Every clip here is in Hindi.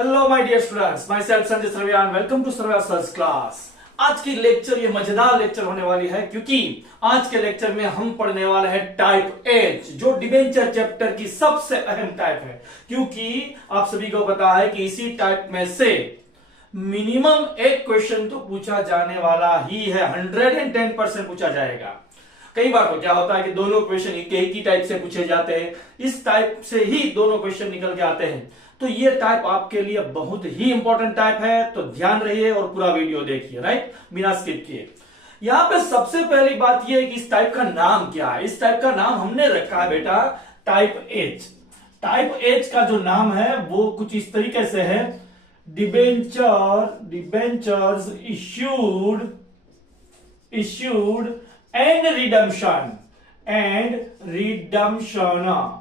Hello my dear students, myself Sanjay Sarviyan, welcome to Sarviya sir's class. आज की लेक्चर ये मजेदार लेक्चर होने वाली है क्योंकि आज के लेक्चर में हम पढ़ने वाले हैं टाइप एच, जो डिबेंचर चैप्टर की सबसे अहम टाइप है। क्योंकि आप सभी को पता है कि इसी टाइप में से मिनिमम एक क्वेश्चन तो पूछा जाने वाला ही है, 110% पूछा जाएगा। कई बार तो क्या होता है कि दोनों क्वेश्चन एक ही टाइप से पूछे जाते हैं, इस टाइप से ही दोनों क्वेश्चन निकल के आते हैं। तो ये टाइप आपके लिए बहुत ही इंपॉर्टेंट टाइप है, तो ध्यान रहिए और पूरा वीडियो देखिए, राइट, बिना स्किप किए। यहां पे सबसे पहली बात यह है कि इस टाइप का नाम क्या है। इस टाइप का नाम हमने रखा है बेटा टाइप एच। टाइप एच का जो नाम है वो कुछ इस तरीके से है, डिबेंचर्स इश्यूड एंड रिडम्पशन।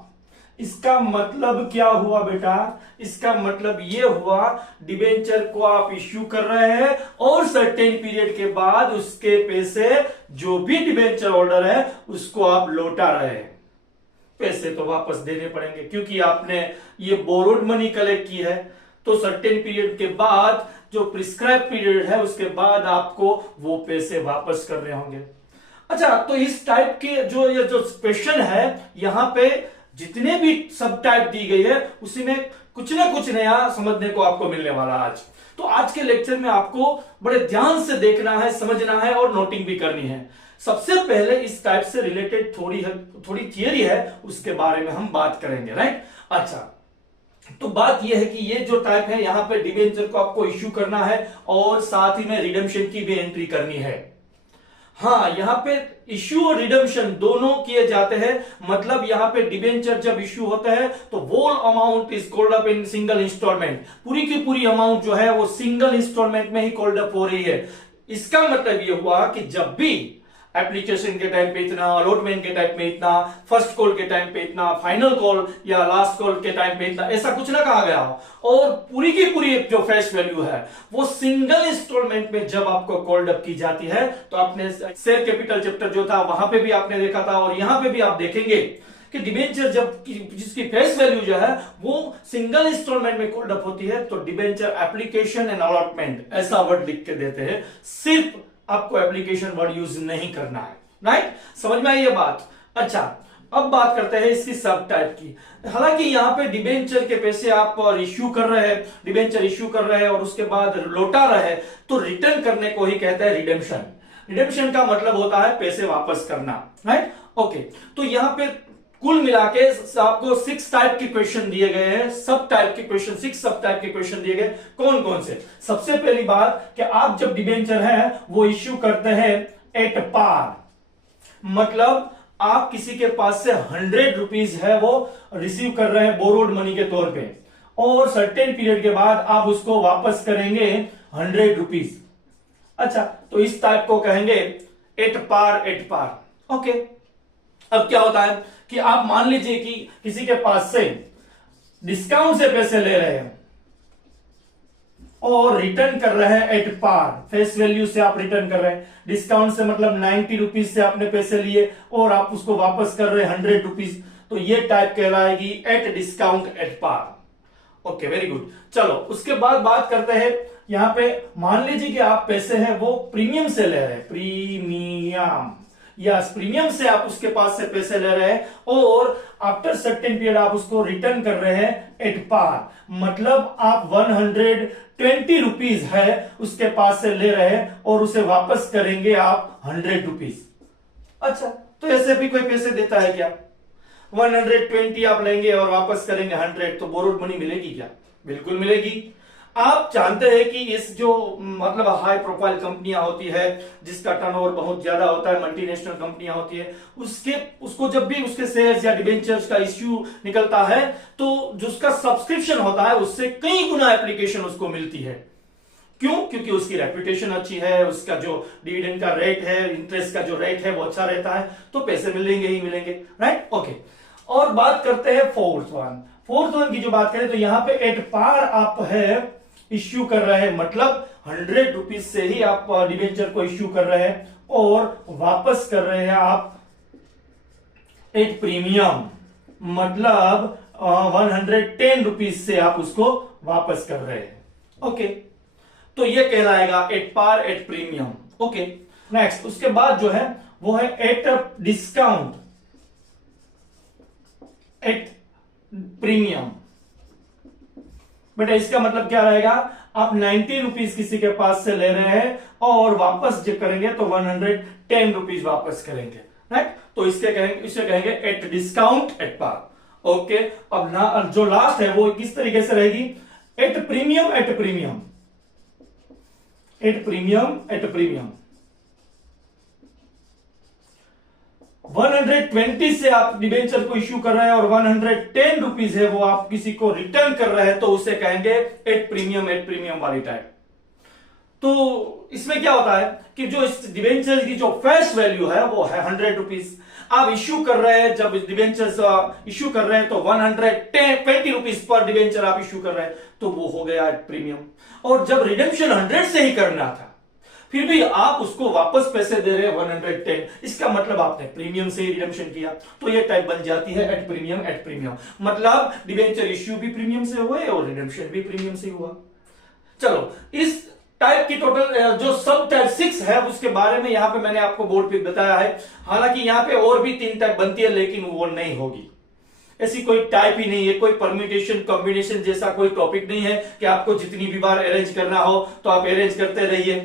इसका मतलब क्या हुआ बेटा? इसका मतलब ये हुआ, डिबेंचर को आप इश्यू कर रहे हैं और सर्टेन पीरियड के बाद उसके पैसे जो भी डिबेंचर होल्डर है उसको आप लौटा रहे हैं। पैसे तो वापस देने पड़ेंगे क्योंकि आपने ये बोरोड मनी कलेक्ट की है। तो सर्टेन पीरियड के बाद जो प्रिस्क्राइब पीरियड है उसके बाद आपको वो पैसे वापस करने होंगे। अच्छा, तो इस टाइप के ये जो क्वेश्चन है, यहां पे जितने भी सब टाइप दी गई है उसी में कुछ ना कुछ नया समझने को आपको मिलने वाला आज। तो आज के लेक्चर में आपको बड़े ध्यान से देखना है, समझना है और नोटिंग भी करनी है। सबसे पहले इस टाइप से रिलेटेड थोड़ी थियरी है, उसके बारे में हम बात करेंगे, राइट। अच्छा, तो बात यह है कि ये जो टाइप है यहां पे डिबेंचर को आपको इश्यू करना है और साथ ही में रिडेम्पशन की भी एंट्री करनी है। हाँ, यहां पे इश्यू और रिडेम्पशन दोनों किए जाते हैं। मतलब यहां पे डिबेंचर जब इश्यू होता है तो वो amount is called up in single instalment. पूरी की पूरी अमाउंट जो है वो सिंगल इंस्टॉलमेंट में ही कॉल्ड अप हो रही है। इसका मतलब ये हुआ कि जब भी एप्लीकेशन के टाइम पे इतना, अलॉटमेंट के टाइम पे इतना, फर्स्ट कॉल के टाइम पे इतना, फाइनल कॉल या लास्ट कॉल के टाइम पे इतना, ऐसा कुछ ना कहा गया हो। और पूरी की पूरी जो फेस वैल्यू है वो सिंगल इंस्टॉलमेंट में जब आपको कॉल्ड अप की जाती है, तो आपने शेयर कैपिटल चैप्टर जो था वहां पे भी आपने देखा था और यहां पे भी आप देखेंगे कि डिबेंचर जब जिसकी फेस वैल्यू जो है वो सिंगल इंस्टॉलमेंट में कॉल्ड अप होती है तो डिबेंचर एप्लीकेशन एंड अलॉटमेंट ऐसा वर्ड लिख के देते हैं। सिर्फ आपको एप्लीकेशन वर्ड यूज नहीं करना है, राइट। समझ में आई ये बात? अच्छा, अब बात करते हैं इसकी सब टाइप की। हालांकि यहां पे डिबेंचर के पैसे आप इश्यू कर रहे हैं, डिबेंचर इश्यू कर रहे हैं और उसके बाद लौटा रहे हैं, तो रिटर्न करने को ही कहते हैं रिडेम्पशन। रिडेम्पशन का मतलब होता है पैसे वापस करना, राइट। ओके, तो यहां पे कुल मिला के आपको 6 टाइप के क्वेश्चन दिए गए हैं, सब टाइप के क्वेश्चन, 6 सब टाइप के क्वेश्चन दिए गए। कौन कौन से? सबसे पहली बात कि आप जब डिबेंचर है वो इश्यू करते हैं एट पार, मतलब आप किसी के पास से 100 रुपीज है वो रिसीव कर रहे हैं बोरोड मनी के तौर पे और सर्टेन पीरियड के बाद आप उसको वापस करेंगे 100 रुपीज। अच्छा, तो इस टाइप को कहेंगे एट पार। ओके, अब क्या होता है कि आप मान लीजिए कि किसी के पास से डिस्काउंट से पैसे ले रहे हैं और रिटर्न कर रहे हैं एट पार, फेस वैल्यू से आप रिटर्न कर रहे हैं। डिस्काउंट से मतलब 90 रुपीज से आपने पैसे लिए और आप उसको वापस कर रहे हैं 100 रुपीज, तो ये टाइप कहलाएगी at discount at par. Okay, very good. चलो, उसके बाद बात करते हैं यहां पे, मान लीजिए कि आप पैसे हैं वो प्रीमियम से ले रहे हैं, प्रीमियम से आप उसके पास से पैसे ले रहे हैं और आफ्टर सर्टेन पीरियड आप उसको रिटर्न कर रहे हैं एट पार, मतलब आप 120 रुपीज है उसके पास से ले रहे हैं और उसे वापस करेंगे आप 100 रुपीज। अच्छा, तो ऐसे भी कोई पैसे देता है क्या? 120 आप लेंगे और वापस करेंगे 100, तो बोरोड मनी मिलेगी क्या? बिल्कुल मिलेगी। आप जानते हैं कि इस जो मतलब हाई प्रोफाइल कंपनियां होती है जिसका टर्नओवर बहुत ज्यादा होता है, मल्टीनेशनल कंपनियां होती है, उसको जब भी उसके शेयर्स या डिबेंचर्स का इश्यू निकलता है तो जो उसका सब्सक्रिप्शन होता है उससे कई गुना एप्लीकेशन उसको मिलती है। क्यों? क्योंकि उसकी रेपुटेशन अच्छी है, उसका जो डिविडेंड का रेट है, इंटरेस्ट का जो रेट है वो अच्छा रहता है, तो पैसे मिलेंगे ही मिलेंगे, राइट। ओके, और बात करते हैं फोर्थ वन की जो बात करें तो यहां पे एट पार आप है इश्यू कर रहे हैं, मतलब 100 रुपीज से ही आप डिबेंचर को इश्यू कर रहे हैं और वापस कर रहे हैं आप एट प्रीमियम, मतलब 110 रुपीज से आप उसको वापस कर रहे हैं। ओके, तो ये कहलाएगा at par at premium. Okay, next उसके बाद जो है वो है एट डिस्काउंट एट प्रीमियम। बेटा इसका मतलब क्या रहेगा, आप 90 रुपीज किसी के पास से ले रहे हैं और वापस जो करेंगे तो 110 रुपीज वापस करेंगे, राइट। तो इसे कहेंगे at discount at par. Okay, अब ना जो लास्ट है वो किस तरीके से रहेगी, eight premium at premium, at premium at premium. 120 से आप डिबेंचर को इश्यू कर रहे हैं और 110 रुपीज है वो आप किसी को रिटर्न कर रहे हैं, तो उसे कहेंगे एट प्रीमियम वाली टाइप। तो इसमें क्या होता है कि जो इस डिबेंचर की जो फेस वैल्यू है वो है 100 रुपीज। आप इश्यू कर रहे हैं, जब डिबेंचर इश्यू कर रहे हैं तो 120 रुपीज पर डिबेंचर आप इश्यू कर रहे हैं, तो वो हो गया एट प्रीमियम। और जब रिडेम्पशन 100 से ही करना था, फिर भी आप उसको वापस पैसे दे रहे हैं 110, इसका मतलब आपने प्रीमियम से ही रिडेम्पशन किया, तो ये टाइप बन जाती है एट प्रीमियम। मतलब डिबेंचर इश्यू भी प्रीमियम से हुए और रिडेम्पशन भी प्रीमियम से हुआ। चलो, इस टाइप की टोटल जो सब टाइप 6 है उसके बारे में यहां पे मैंने आपको बोर्ड पे बताया है। हालांकि यहां पे और भी 3 टाइप बनती है, लेकिन वो नहीं होगी, ऐसी कोई टाइप ही नहीं है, कोई परम्यूटेशन कॉम्बिनेशन जैसा कोई टॉपिक नहीं है कि आपको जितनी भी बार अरेंज करना हो तो आप अरेंज करते रहिए।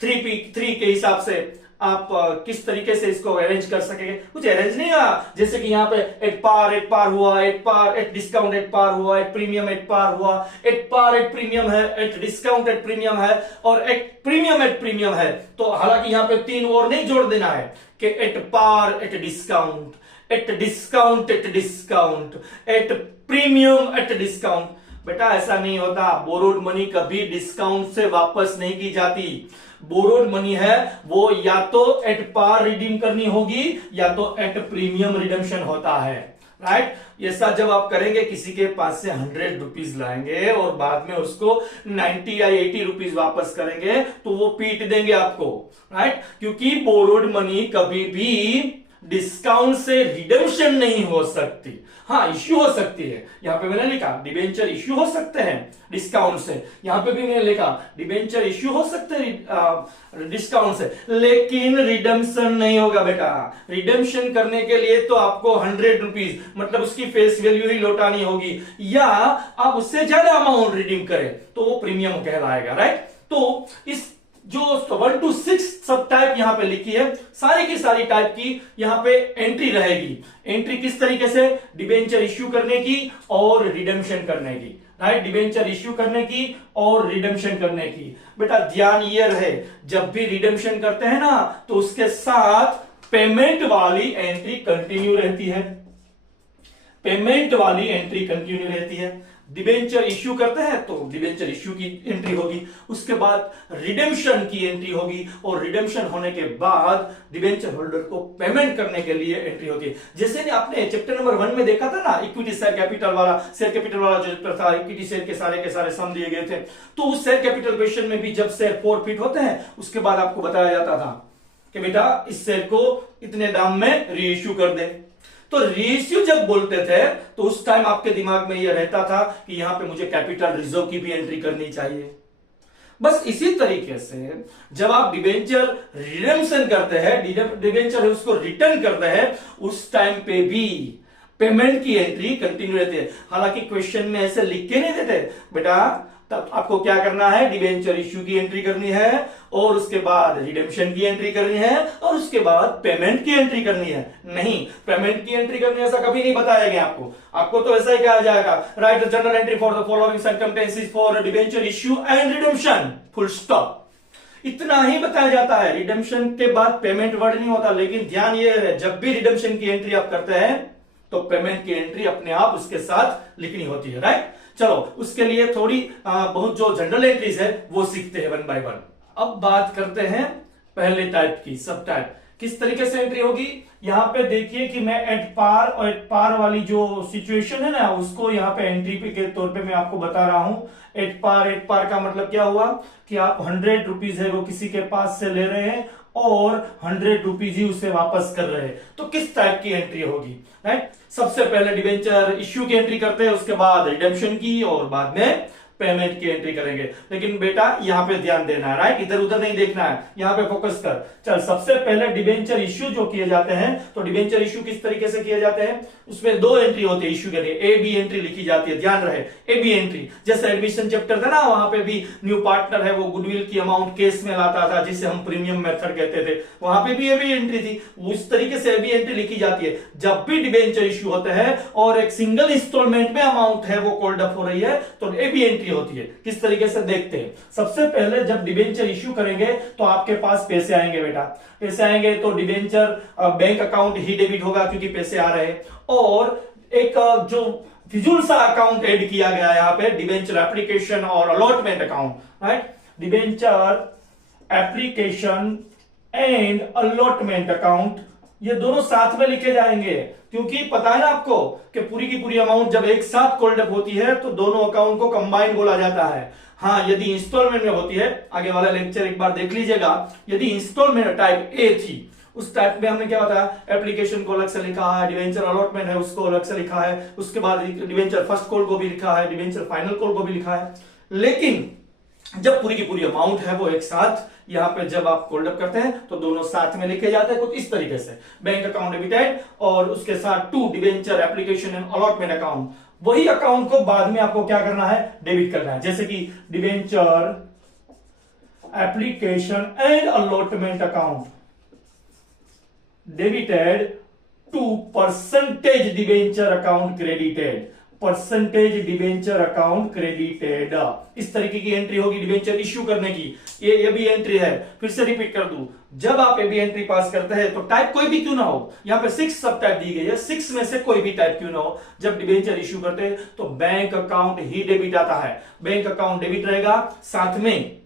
3 के हिसाब से आप किस तरीके से इसको अरेंज कर सकेंगे, कुछ अरेंज नहीं है। जैसे कि यहाँ पे एट पार हुआ, एट डिस्काउंट एट पार हुआ, एट प्रीमियम एट पार हुआ, एट पार एट प्रीमियम है, एट डिस्काउंट एट प्रीमियम है और एट प्रीमियम है। तो हालांकि यहाँ पे 3 और नहीं जोड़ देना है कि at par at discount, at discount at discount, at premium at discount. बेटा ऐसा नहीं होता, बोरोड मनी कभी डिस्काउंट से वापस नहीं की जाती। बोरोड मनी है वो या तो एट पार रिडीम करनी होगी या तो एट प्रीमियम रिडेम्पशन होता है, राइट। ये सब जब आप करेंगे, किसी के पास से 100 रुपीज लाएंगे और बाद में उसको 90 या 80 रुपीज वापस करेंगे, तो वो पीट देंगे आपको, राइट। क्योंकि बोरोड मनी कभी भी डिस्काउंट से रिडेम्पशन नहीं हो सकती। हाँ, इश्यू हो सकती है, यहां पे मैंने लिखा डिबेंचर इश्यू हो सकते हैं डिस्काउंट से, यहां पे भी मैंने लिखा डिबेंचर इश्यू हो सकते हैं डिस्काउंट से, लेकिन रिडेम्पशन नहीं होगा बेटा। रिडेम्पशन करने के लिए तो आपको 100 रुपीज मतलब उसकी फेस वैल्यू ही लौटानी होगी, या आप उससे ज्यादा अमाउंट रिडीम करें तो वो प्रीमियम कहलाएगा, राइट। तो इस जो 1 to 6 सब टाइप यहां पे लिखी है, सारी की सारी टाइप की यहां पे एंट्री रहेगी। एंट्री किस तरीके से, डिबेंचर इश्यू करने की और रिडेम्पशन करने की, राइट। डिबेंचर इश्यू करने की और रिडेम्पशन करने की। बेटा ध्यान ये रहे, जब भी रिडेम्पशन करते हैं ना तो उसके साथ पेमेंट वाली एंट्री कंटिन्यू रहती है, पेमेंट वाली एंट्री कंटिन्यू रहती है। डिबेंचर इश्यू करते हैं तो डिबेंचर इश्यू की एंट्री होगी, उसके बाद रिडेम्पशन की एंट्री होगी और रिडेम्पशन होने के बाद डिबेंचर होल्डर को पेमेंट करने के लिए एंट्री होती है। जैसे आपने चैप्टर नंबर 1 में देखा था ना, इक्विटी शेयर कैपिटल वाला जो चैप्टर था, इक्विटी शेयर के सारे सम दिए गए थे। तो उस शेयर कैपिटल क्वेश्चन में भी जब शेयर फॉरफिट होते हैं उसके बाद आपको बताया जाता था कि बेटा इस शेयर को इतने दाम में री इश्यू कर दे। तो रीइश्यू जब बोलते थे तो उस टाइम आपके दिमाग में यह रहता था कि यहां पे मुझे कैपिटल रिजर्व की भी एंट्री करनी चाहिए। बस इसी तरीके से जब आप डिबेंचर रिडेम्पशन करते हैं, डिबेंचर उसको रिटर्न करते हैं, उस टाइम पे भी पेमेंट की एंट्री कंटिन्यू रहती है। हालांकि क्वेश्चन में ऐसे लिख के नहीं देते बेटा, तब आपको क्या करना है, डिबेंचर इश्यू की एंट्री करनी है और उसके बाद रिडेम्पशन की एंट्री करनी है और उसके बाद पेमेंट की एंट्री करनी है। नहीं, पेमेंट की एंट्री करनी ऐसा कभी नहीं बताया गया आपको तो ऐसा ही कहा जाएगा, right the journal entry for the following circumstances for debenture issue and redemption, full stop. इतना ही बताया जाता है, रिडेम्पशन के बाद पेमेंट वर्ड नहीं होता। लेकिन ध्यान ये है, जब भी रिडेम्पशन की एंट्री आप करते हैं तो पेमेंट की एंट्री अपने आप उसके साथ लिखनी होती है, राइट। चलो, उसके लिए थोड़ी बहुत जो जनरल एंट्रीज है वो सीखते हैं 1 by 1। अब बात करते हैं पहले टाइप की, सब टाइप किस तरीके से एंट्री होगी। यहां पे देखिए कि मैं एट पार और एट पार वाली जो सिचुएशन है ना उसको यहां पे एंट्री पे के तौर पे मैं आपको बता रहा हूं। एट पार का मतलब क्या हुआ कि आप 100 रुपीज है वो किसी के पास से ले रहे हैं और 100 रुपीज ही उसे वापस कर रहे हैं, तो किस टाइप की एंट्री होगी, राइट। सबसे पहले डिबेंचर इश्यू की एंट्री करते हैं, उसके बाद रिडेम्पशन की और बाद में पेमेंट की एंट्री करेंगे। लेकिन बेटा यहाँ पे ध्यान देना है, राइट, इधर उधर नहीं देखना है, यहाँ पे फोकस कर। चल, सबसे पहले डिबेंचर इश्यू जो किए जाते हैं, तो डिबेंचर इश्यू किस तरीके से किए जाते हैं, उसमें 2 एंट्री होती है इश्यू के लिए, ए बी एंट्री लिखी जाती है, ध्यान रहे, ए बी एंट्री। जैसे एडमिशन चैप्टर था ना, वहां पे भी न्यू पार्टनर है वो गुडविल की अमाउंट केस में लाता था, जिसे हम प्रीमियम मेथड कहते थे, वहां पे भी ए बी एंट्री थी। उस तरीके से ए बी एंट्री लिखी जाती है जब भी डिबेंचर इश्यू होते हैं और एक सिंगल इंस्टॉलमेंट में अमाउंट है वो कॉल्ड अप हो रही है, तो ए बी एंट्री होती है। किस तरीके से देखते हैं, सबसे पहले जब डिबेंचर इश्यू करेंगे तो आपके पास पैसे आएंगे बेटा, पैसे आएंगे तो डिबेंचर बैंक अकाउंट ही डेबिट होगा क्योंकि पैसे आ रहे हैं, और एक जो फिजूल सा अकाउंट ऐड किया गया है यहाँ पे, डिबेंचर एप्लीकेशन और allotment account, right, debenture application and allotment account, ये दोनों साथ में लिखे जाएंगे, क्योंकि पता है ना आपको कि पूरी की पूरी अमाउंट जब एक साथ कॉल्ड अप होती है तो दोनों अकाउंट को कंबाइन बोला जाता है। हाँ, यदि इंस्टॉलमेंट में होती है, आगे वाला लेक्चर एक बार देख लीजिएगा, यदि इंस्टॉलमेंट टाइप ए थी, उस टाइप में हमने क्या होता है, एप्लीकेशन को अलग से लिखा है, डिवेंचर अलॉटमेंट है उसको अलग से लिखा है, उसके बाद डिवेंचर फर्स्ट कॉल को भी लिखा है, डिवेंचर फाइनल कॉल को भी लिखा है। लेकिन जब पूरी की पूरी अमाउंट है वो एक साथ यहां पे जब आप कॉल्ड अप करते हैं तो दोनों साथ में लिखे जाते हैं कुछ इस तरीके से, बैंक अकाउंट डेबिटेड और उसके साथ 2 debenture application and allotment account. वही अकाउंट को बाद में आपको क्या करना है, डेबिट करना है, जैसे कि debenture application and allotment account debited to percentage debenture account credited, percentage debenture account credited. इस तरीके की एंट्री होगी डिवेंचर इश्यू करने की। ये भी एंट्री है, फिर से रिपीट कर दूं, जब आप ये भी एंट्री पास करते हैं तो टाइप कोई भी क्यों ना हो, यहां पे 6 सब टाइप दी गई है, 6 में से कोई भी टाइप क्यों ना हो, जब डिवेंचर इश्यू करते हैं तो बैंक अकाउंट ही डेबिट आता है, बैंक अकाउंट डेबिट रहेगा, साथ में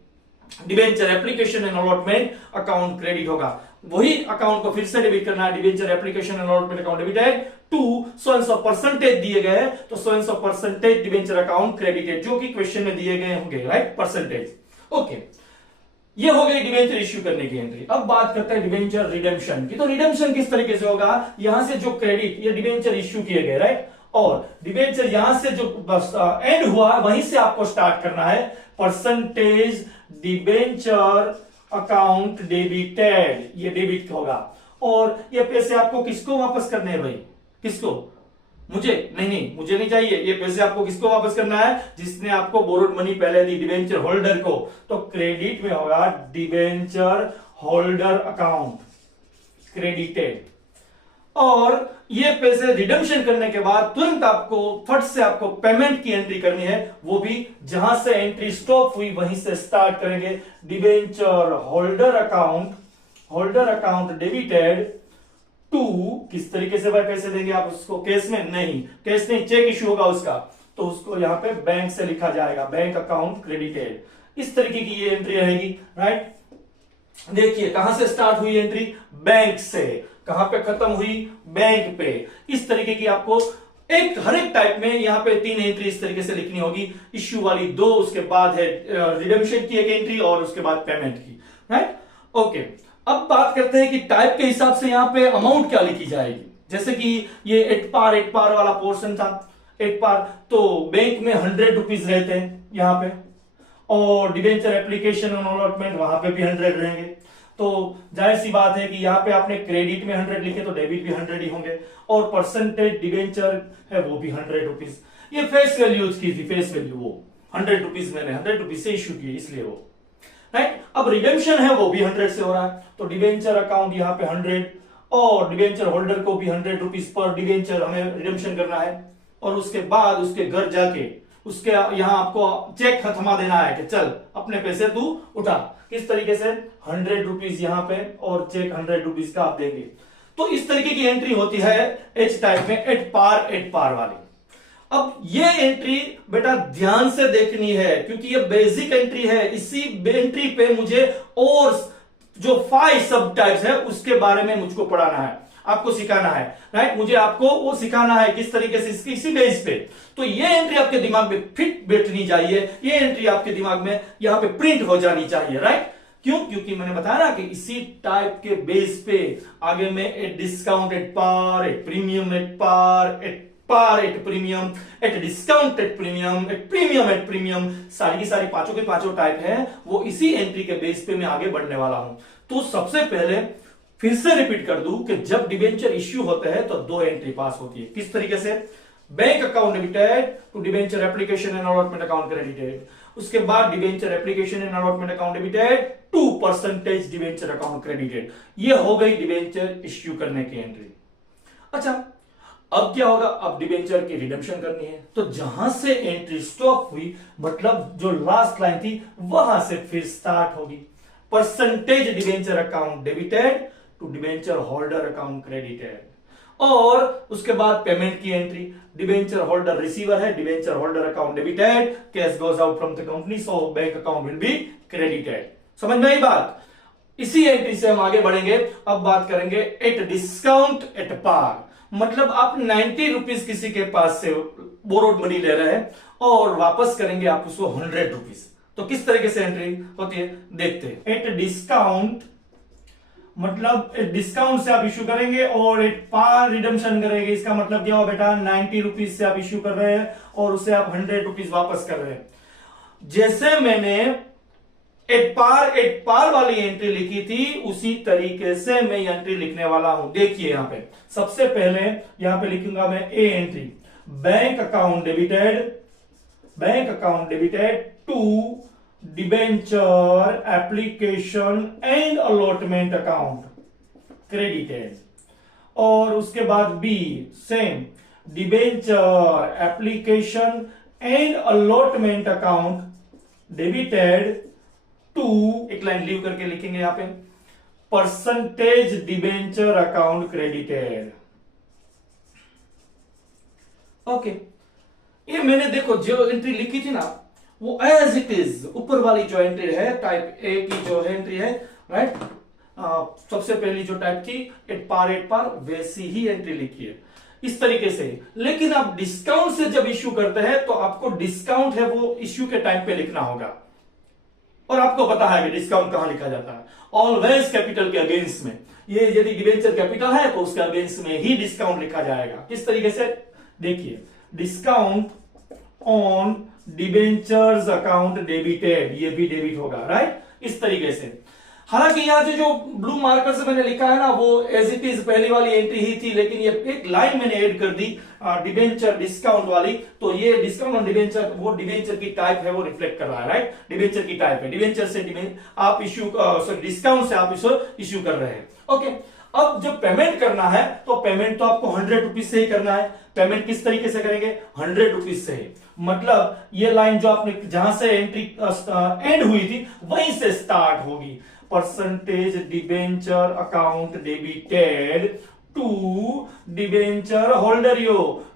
debenture application and allotment account credit होगा। वही अकाउंट को फिर से डेबिट करना है, debenture application and allotment account debited to so and so percentage दिए गए तो so and so percentage debenture account credited, जो कि क्वेश्चन में दिए गए होंगे, राइट, परसेंटेज। ओके, ये हो गई डिवेंचर इश्यू करने की एंट्री। अब बात करते हैं डिवेंचर रिडेम्पशन की। तो रिडेम्पशन किस तरीके से होगा, यहां से जो क्रेडिट ये डिवेंचर इश्यू किए गए, राइट, और डिवेंचर यहां से जो एंड हुआ वहीं से आपको स्टार्ट करना है, परसेंटेज डिवेंचर अकाउंट डेबिटेड, ये डेबिट होगा, और ये पैसे आपको किसको वापस करने हैं भाई, किसको, मुझे नहीं, मुझे नहीं चाहिए, ये पैसे आपको किसको वापस करना है, जिसने आपको बोरोड मनी पहले दी, डिवेंचर होल्डर को, तो क्रेडिट में होगा डिवेंचर होल्डर अकाउंट क्रेडिटेड। और ये पैसे रिडम्पशन करने के बाद तुरंत आपको फट से आपको पेमेंट की एंट्री करनी है, वो भी जहां से एंट्री स्टॉप हुई वहीं से स्टार्ट करेंगे, debenture holder account debited to, किस तरीके से भाई पैसे देंगे आप उसको, कैश में नहीं, कैश नहीं, चेक इश्यू होगा उसका, तो उसको यहां पे बैंक से लिखा जाएगा, बैंक अकाउंट क्रेडिटेड। इस तरीके की ये एंट्री रहेगी, राइट। देखिए कहां से स्टार्ट हुई एंट्री, बैंक से, कहां पे खत्म हुई, बैंक पे। इस तरीके की आपको हर एक टाइप में यहां पे 3 एंट्री इस तरीके से लिखनी होगी, इश्यू वाली 2, उसके बाद है रिडेम्पशन की एक एंट्री और उसके बाद पेमेंट की, राइट। ओके, अब बात करते हैं कि टाइप के हिसाब से यहां पे अमाउंट क्या लिखी जाएगी। जैसे कि ये एट पार वाला पोर्शन था, एट पार, तो बैंक में 100 रुपीज रहते हैं यहां पे, और डिवेंचर एप्लीकेशन और अलॉटमेंट वहां पे भी 100 रहेंगे। तो जाहिर सी बात है कि यहाँ पे आपने क्रेडिट में 100 लिखे तो डेबिट भी 100 ही होंगे, और परसेंटेज डिवेंचर है वो भी 100 रुपीज। ये फेस वैल्यू की थी, फेस वैल्यू वो 100 रुपीज, मैंने 100 रुपीज से इश्यू किए इसलिए वो, राइट। अब रिडेम्पशन है वो भी 100 से हो रहा है, तो डिवेंचर अकाउंट यहाँ पे 100 और डिवेंचर होल्डर को भी 100 रुपीज पर डिवेंचर हमें रिडेम्पशन करना है, और उसके बाद उसके घर जाके उसके यहां आपको चेक थमा देना है कि चल अपने पैसे तू उठा। किस तरीके से, 100 रुपीज यहां पे और चेक 100 रुपीज का आप देंगे। तो इस तरीके की एंट्री होती है एच टाइप में, एट पार वाली। अब ये एंट्री बेटा ध्यान से देखनी है क्योंकि ये बेसिक एंट्री है, इसी एंट्री पे मुझे और जो 5 सब टाइप्स है उसके बारे में मुझको पढ़ाना है, आपको सिखाना है, राइट। मुझे आपको वो सिखाना है किस तरीके से, इसी बेस पे। तो ये एंट्री आपके दिमाग में फिट बैठनी चाहिए, ये एंट्री आपके दिमाग में यहां पे प्रिंट हो जानी चाहिए, राइट। क्यों, क्योंकि मैंने बताया ना कि इसी टाइप के बेस पे आगे में at discount at par, at premium at par, at par at premium, at discount at premium, at premium at premium, सारी की सारी पांचों के पांचों टाइप है, वो इसी एंट्री के बेस पे मैं आगे बढ़ने वाला हूं। तो सबसे पहले फिर से रिपीट कर दूं कि जब डिबेंचर इश्यू होते हैं तो दो एंट्री पास होती है। किस तरीके से? Bank account debited to debenture application and allotment account credited, उसके बाद debenture application and allotment account debited to percentage debenture account credited. ये हो गई डिबेंचर इश्यू करने की एंट्री। अच्छा, अब क्या होगा? अब डिबेंचर की रिडेम्पशन करनी है, तो जहां से एंट्री स्टॉप हुई, मतलब जो लास्ट लाइन थी वहां से फिर स्टार्ट होगी। Percentage debenture account debited to debenture holder account credited, और उसके बाद पेमेंट की एंट्री, डिबेंचर होल्डर रिसीवर है, debenture holder account debited, cash goes out from the company, so bank account will be credited. समझ में आई बात? इसी एंट्री से हम आगे बढ़ेंगे। अब बात करेंगे एट डिस्काउंट एट पार, मतलब आप 90 रुपीज किसी के पास से बोरोड मनी ले रहे हैं और वापस करेंगे आप उसको 100 रुपीज। तो किस तरीके से एंट्री होती है देखते हैं। एट डिस्काउंट मतलब डिस्काउंट से आप इश्यू करेंगे और एट पार रिडम्पशन करेंगे। इसका मतलब क्या हो बेटा? 90 रुपीज से आप इश्यू कर रहे हैं और उसे आप 100 रुपीज वापस कर रहे हैं। जैसे मैंने एट पार वाली एंट्री लिखी थी उसी तरीके से मैं एंट्री लिखने वाला हूं। देखिए यहां पे सबसे पहले यहां पे लिखूंगा मैं a entry, bank account debited to debenture application and allotment account credited, और उसके बाद be same, debenture application and allotment account debited to, एक लाइन लीव करके लिखेंगे यहां पे, percentage debenture account credited. Okay, ये मैंने देखो जो एंट्री लिखी थी ना वो एज इट इज ऊपर वाली जो एंट्री है टाइप ए की जो एंट्री है, राइट, सबसे पहली जो टाइप थी एट पार वैसी ही एंट्री लिखी है इस तरीके से। लेकिन आप डिस्काउंट से जब इश्यू करते हैं तो आपको डिस्काउंट है वो इश्यू के टाइम पे लिखना होगा, और आपको पता है कि डिस्काउंट कहां लिखा जाता है? ऑलवेज कैपिटल के अगेंस्ट में। ये यदि डिबेंचर कैपिटल है तो उसके अगेंस्ट में ही डिस्काउंट लिखा जाएगा। किस तरीके से? देखिए, discount on debentures account debited, ये भी डेबिट होगा, राइट, इस तरीके से। हालांकि यहां से जो ब्लू मार्कर से मैंने लिखा है ना वो एज इट इज पहली वाली एंट्री ही थी, लेकिन ये एक लाइन मैंने ऐड कर दी डिबेंचर डिस्काउंट वाली, तो ये डिस्काउंट ऑन डिबेंचर वो डिबेंचर की टाइप है वो रिफ्लेक्ट कर रहा है, राइट, डिबेंचर की टाइप है। डिबेंचर से आप इश्यू डिस्काउंट से आप इश्यू कर रहे हैं। ओके, अब जब पेमेंट करना है तो पेमेंट तो आपको 100 रुपीज से ही करना है। पेमेंट किस तरीके से करेंगे? 100 रुपीज से ही, मतलब ये लाइन जो आपने जहां से एंट्री एंड हुई थी वहीं से स्टार्ट होगी। Percentage debenture account debited to debenture holder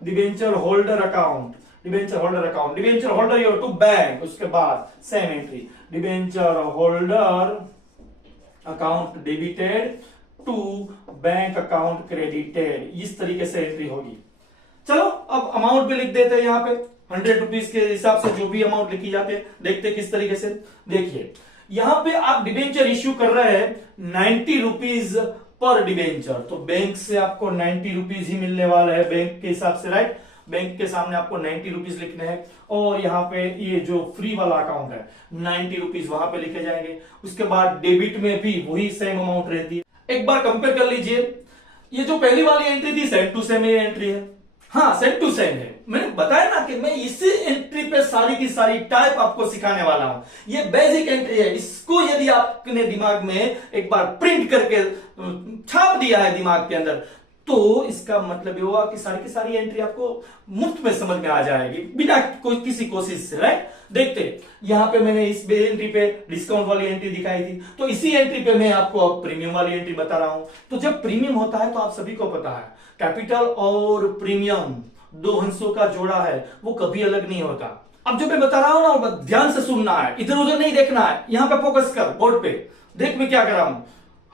debenture holder account to bank, उसके बाद same entry, debenture holder account debited to bank account credited. इस तरीके से एंट्री होगी। चलो अब अमाउंट भी लिख देते हैं यहां पे 100 रुपीज के हिसाब से जो भी अमाउंट लिखी जाती है, देखते किस तरीके से। देखिए यहां पे आप डिबेंचर इश्यू कर रहे हैं 90 रुपीज पर डिबेंचर, तो बैंक से आपको 90 रुपीज ही मिलने वाला है बैंक के हिसाब से, राइट। बैंक के सामने आपको 90 रुपीज लिखने हैं, और यहाँ पे ये जो फ्री वाला अकाउंट है 90 रुपीज वहां पे लिखे जाएंगे। उसके बाद डेबिट में भी वही सेम अमाउंट रहती है। एक बार कंपेयर कर लीजिए, ये जो पहली वाली एंट्री थी सेम टू सेम ये एंट्री है, हाँ सेम टू सेम है। मैंने बताया ना कि मैं इसी एंट्री पे सारी की सारी टाइप आपको सिखाने वाला हूं। ये बेसिक एंट्री है, इसको यदि आपने दिमाग में एक बार प्रिंट करके छाप दिया है दिमाग के अंदर, तो इसका मतलब ये हुआ कि सारी की सारी एंट्री आपको मुफ्त में समझ में आ जाएगी बिना किसी कोशिश से, राइट। देखते यहां पे मैंने इस एंट्री पे डिस्काउंट वाली एंट्री दिखाई थी, तो इसी एंट्री पे मैं आपको अब प्रीमियम वाली एंट्री बता रहा हूं। तो जब प्रीमियम होता है तो आप सभी को पता है कैपिटल और प्रीमियम दो हंसों का जोड़ा है, वो कभी अलग नहीं होता। अब जो मैं बता रहा हूं ना ध्यान से सुनना है, इधर उधर नहीं देखना है। यहां पे फोकस कर, बोर्ड पे देख मैं क्या कर रहा हूं।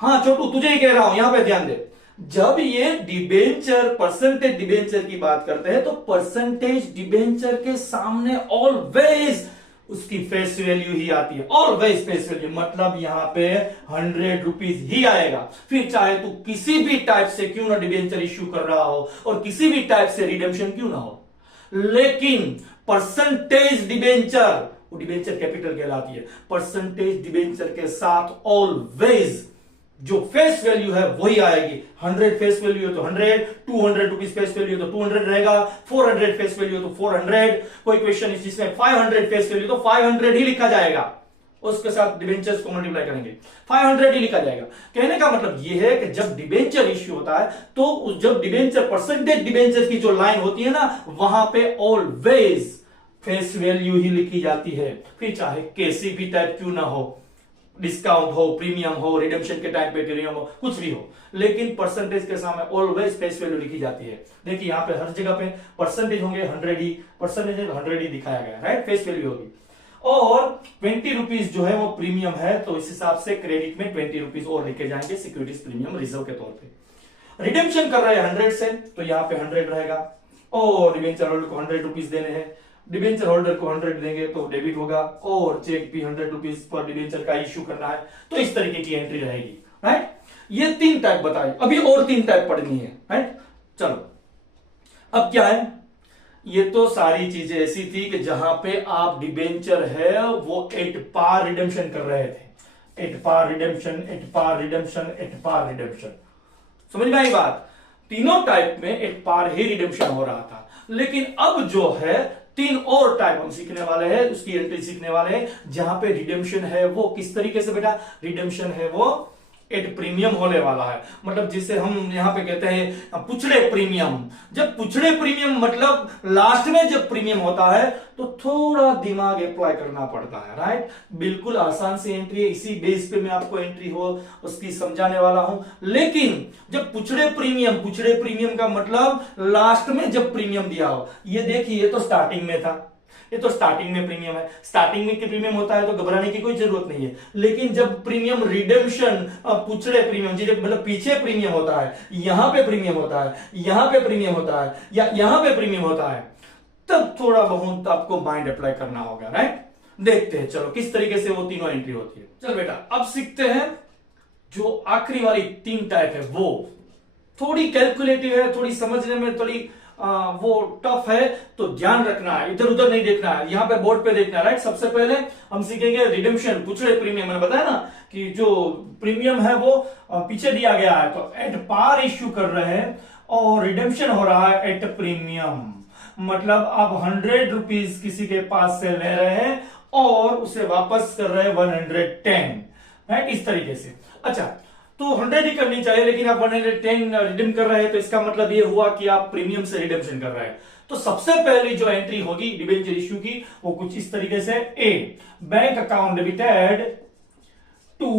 हाँ छोटू तुझे ही कह रहा हूं, यहां पे ध्यान दे। जब ये डिबेंचर परसेंटेज डिबेंचर की बात करते हैं तो परसेंटेज डिबेंचर के सामने ऑलवेज उसकी फेस वैल्यू ही आती है, ऑलवेज फेस वैल्यू, मतलब यहां पे 100 रुपीज ही आएगा। फिर चाहे तू किसी भी टाइप से क्यों ना डिबेंचर इश्यू कर रहा हो और किसी भी टाइप से रिडेम्पशन क्यों ना हो, लेकिन परसेंटेज डिबेंचर, वो डिबेंचर कैपिटल कहलाती है, परसेंटेज डिबेंचर के साथ ऑलवेज जो फेस वैल्यू है वही आएगी। 100 फेस वैल्यू है तो 100, 200 रुपीज फेस वैल्यू है तो 200 रहेगा, 400 फेस वैल्यू है तो 400, कोई क्वेश्चन जिसमें 500 फेस वैल्यू तो 500 ही लिखा जाएगा, उसके साथ डिबेंचर्स को मल्टीप्लाई करेंगे 500 ही लिखा जाएगा। कहने का मतलब यह है कि जब डिबेंचर इश्यू होता है तो जब डिबेंचर परसेंटेज डिबेंचर की जो लाइन होती है ना, वहां पे ऑलवेज फेस वैल्यू ही लिखी जाती है, फिर चाहे कैसी भी टाइप क्यों ना हो, डिस्काउंट हो, प्रीमियम हो, रिडेम्पशन के टाइम पे प्रीमियम हो, कुछ भी हो, लेकिन परसेंटेज के सामने ऑलवेज फेस वैल्यू लिखी जाती है। देखिए यहां पे हर जगह पे परसेंटेज होंगे 100 ही, परसेंटेज 100 ही दिखाया गया, राइट, फेस वैल्यू होगी। और 20 रुपीज जो है वो प्रीमियम है, तो इस हिसाब से क्रेडिट में 20 रुपीज और लिखे जाएंगे सिक्योरिटीज प्रीमियम रिजर्व के तौर पे। रिडेम्पशन कर रहे हैं 100 से, तो यहां पे 100 रहेगा और डिबेंचर होल्डर को 100 रुपीज देने हैं, डिबेंचर होल्डर को 100 देंगे तो डेबिट होगा, और चेक भी 100 रुपीज पर डिबेंचर का इश्यू करना है, तो इस तरीके की एंट्री रहेगी, राइट। ये 3 टाइप बताए, अभी और 3 टाइप पढ़नी है, राइट। चलो अब क्या है, ये तो सारी चीजें ऐसी थी कि जहां पे आप डिबेंचर है वो एट पार रिडेम्पशन कर रहे थे, at par redemption, at par redemption, at par redemption, समझ में आई बात। तीनों टाइप में एट पार ही रिडेम्पशन हो रहा था, लेकिन अब जो है 3 और टाइप हम सीखने वाले हैं, उसकी एंट्री सीखने वाले हैं, जहां पे रिडेम्पशन है वो किस तरीके से बेटा, रिडेम्पशन है वो एट प्रीमियम होने वाला है, मतलब जिसे हम यहां पे कहते हैं पुछड़े प्रीमियम। जब पुछड़े प्रीमियम मतलब लास्ट में जब प्रीमियम होता है तो थोड़ा दिमाग अप्लाई करना पड़ता है, राइट। बिल्कुल आसान सी एंट्री है, इसी बेस पे मैं आपको एंट्री हो उसकी समझाने वाला हूं। लेकिन जब पुछड़े प्रीमियम का मतलब लास्ट में जब प्रीमियम दिया हो, ये देखिए ये तो स्टार्टिंग में था, ये तो स्टार्टिंग में प्रीमियम है, स्टार्टिंग में प्रीमियम होता है तो घबराने की कोई जरूरत नहीं है। लेकिन जब प्रीमियम रिडेम्पशन पुछड़े प्रीमियम मतलब पीछे प्रीमियम होता है, यहां पे प्रीमियम होता है, यहां पे प्रीमियम होता है, या यहां पे प्रीमियम होता है, तब थोड़ा बहुत आपको माइंड अप्लाई करना होगा, राइट। देखते हैं चलो किस तरीके से वो तीनों एंट्री होती है। चल बेटा अब सीखते हैं जो आखिरी वाली 3 टाइप है, वो थोड़ी कैलकुलेटिव है, थोड़ी समझने में थोड़ी वो टफ है, तो ध्यान रखना है, इधर उधर नहीं देखना है, यहां पे बोर्ड पे देखना है, राइट। सबसे पहले हम सीखेंगे रिडेम्पशन पुछड़े प्रीमियम, मैंने बताया ना कि जो प्रीमियम है वो पीछे दिया गया है, तो एट पार इश्यू कर रहे हैं और रिडेम्पशन हो रहा है एट प्रीमियम, मतलब आप 100 रुपीज किसी के पास से ले रहे हैं और उसे वापस कर रहे हैं 110, राइट, इस तरीके से। अच्छा तो 100 ही करनी चाहिए, लेकिन आप 110 रिडीम कर रहे हैं, तो इसका मतलब ये हुआ कि आप प्रीमियम से रिडेम्पशन कर रहे हैं। तो सबसे पहली जो एंट्री होगी डिबेंचर इश्यू की वो कुछ इस तरीके से, a bank account debited to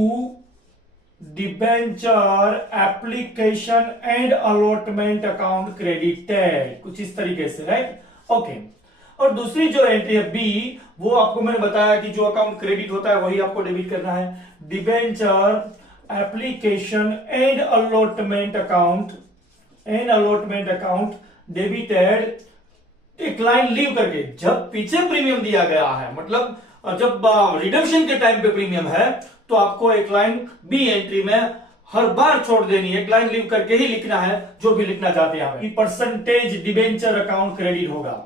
debenture application and allotment account credited, कुछ इस तरीके से, राइट, ओके। और दूसरी जो एंट्री है बी, वो आपको मैंने बताया कि जो अकाउंट क्रेडिट होता है वही आपको डेबिट करना है, debenture application and allotment account debited, एक लाइन लीव करके, जब पीछे प्रीमियम दिया गया है, मतलब जब रिडेम्पशन के टाइम पे प्रीमियम है, तो आपको एक लाइन बी एंट्री में हर बार छोड़ देनी है, एक लाइन लीव करके ही लिखना है जो भी लिखना चाहते हैं कि परसेंटेज डिबेंचर अकाउंट क्रेडिट होगा,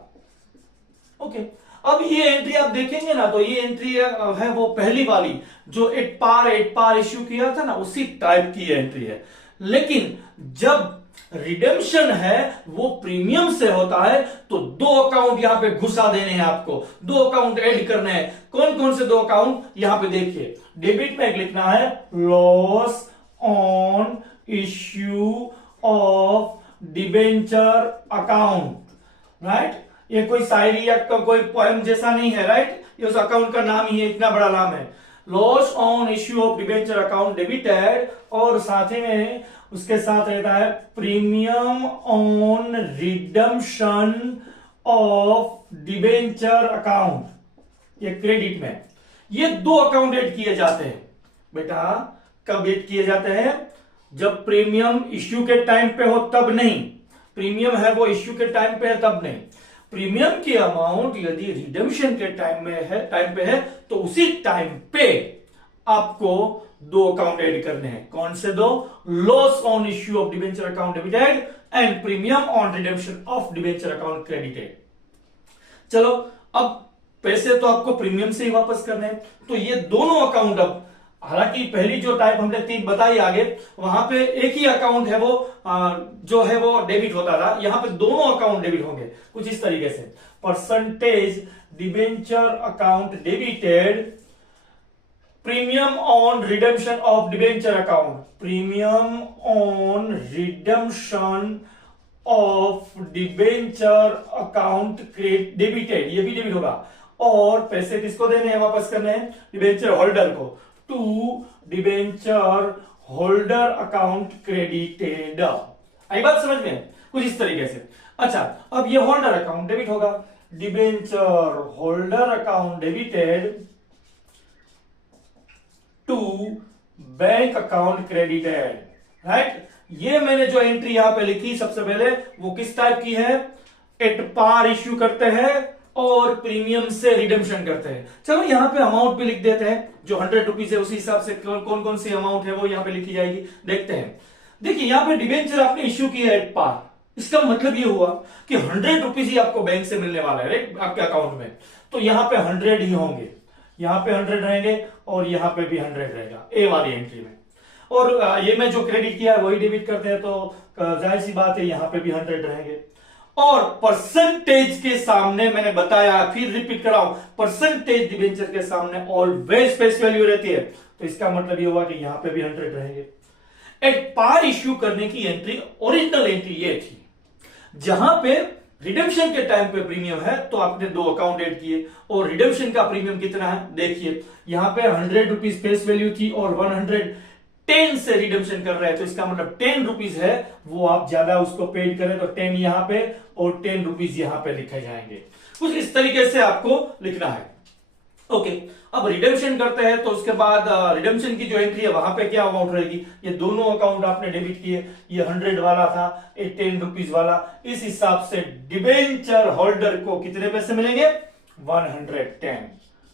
ओके। अब ये एंट्री आप देखेंगे ना, तो ये एंट्री है वो पहली वाली जो एट पार इश्यू किया था ना, उसी टाइप की एंट्री है। लेकिन जब रिडेम्पशन है वो प्रीमियम से होता है, तो 2 अकाउंट यहां पे घुसा देने हैं आपको, 2 अकाउंट ऐड करने हैं। कौन कौन से 2 अकाउंट, यहां पे देखिए, डेबिट में एक लिखना है loss on issue of debenture account, right. ये कोई शायरी या कोई पोएम जैसा नहीं है, राइट, ये उस अकाउंट का नाम ही है, इतना बड़ा नाम है, loss on issue of debenture account debited, और साथ ही में उसके साथ रहता है premium on redemption of debenture account, ये क्रेडिट में। ये 2 अकाउंट ऐड किए जाते हैं बेटा, कब ऐड किए जाते हैं, जब प्रीमियम इश्यू के टाइम पे हो तब नहीं, प्रीमियम है वो इश्यू के टाइम पे है तब नहीं, प्रीमियम की अमाउंट यदि रिडेम्पशन के टाइम पे है तो उसी टाइम पे आपको दो अकाउंट ऐड करने हैं। कौन से दो? Loss on issue of debenture account debited and premium on redemption of debenture account credited. चलो, अब पैसे तो आपको प्रीमियम से ही वापस करने हैं, तो ये दोनों अकाउंट अब, हालांकि पहली जो टाइप हमने 3 बताई आगे, वहां पे एक ही अकाउंट है वो जो है वो डेबिट होता था, यहां पे दोनों अकाउंट डेबिट होंगे कुछ इस तरीके से। Percentage debenture account debited, premium on redemption of debenture account, premium on redemption of debenture account debited, ये भी डेबिट होगा। और पैसे किसको देने हैं, वापस करने हैं? डिबेंचर होल्डर को, to debenture holder account credited. आई बात समझ में? कुछ इस तरीके से। अच्छा, अब ये होल्डर अकाउंट डेबिट होगा, debenture holder account debited to bank account credited, right. ये मैंने जो एंट्री यहां पे लिखी सबसे पहले, वो किस टाइप की है? एट पार इश्यू करते हैं और प्रीमियम से रिडेम्पशन करते हैं। चलो यहां पे अमाउंट भी लिख देते हैं, जो 100 रुपीज है उसी हिसाब से कौन कौन सी अमाउंट है वो यहां पे लिखी जाएगी। देखते हैं। देखिए यहां पे डिबेंचर आपने इश्यू किया है एट पार, इसका मतलब ये हुआ कि 100 रुपीज ही आपको बैंक से मिलने वाला है आपके अकाउंट में, तो यहां पे 100 ही होंगे, यहां पे 100 रहेंगे और यहां पे भी 100 रहेगा ए वाली एंट्री में। और ये मैं जो क्रेडिट किया है वही डेबिट करते हैं, तो जाहिर सी बात है यहां पे भी 100 रहेंगे। और परसेंटेज के सामने मैंने बताया, फिर रिपीट कराऊं, परसेंटेज डिबेंचर के सामने ऑलवेज फेस वैल्यू रहती है, तो इसका मतलब ये हुआ कि यहां पे भी 100 रहेंगे। एट पार इश्यू करने की एंट्री, ओरिजिनल एंट्री ये थी, जहां पे रिडेम्पशन के टाइम पे प्रीमियम है तो आपने दो अकाउंट ऐड किए, और रिडेम्पशन का प्रीमियम कितना है देखिए, यहां पे 100 रुपीज फेस वैल्यू थी और 110 से रिडेम्पशन कर रहे हैं, तो इसका मतलब 10 रुपीज है, वो आप ज्यादा उसको पेड करें तो 10 यहां पे और 10 रुपीज यहां पे लिखे जाएंगे। कुछ इस तरीके से आपको लिखना है। ओके, अब रिडेम्पशन करते हैं तो उसके बाद रिडेम्पशन की जो एंट्री है वहां पे क्या अमाउंट रहेगी? ये दोनों अकाउंट आपने डेबिट किए, ये 100 वाला था, ये 10 रुपीज वाला, इस हिसाब से डिबेंचर होल्डर को कितने पैसे मिलेंगे? 110।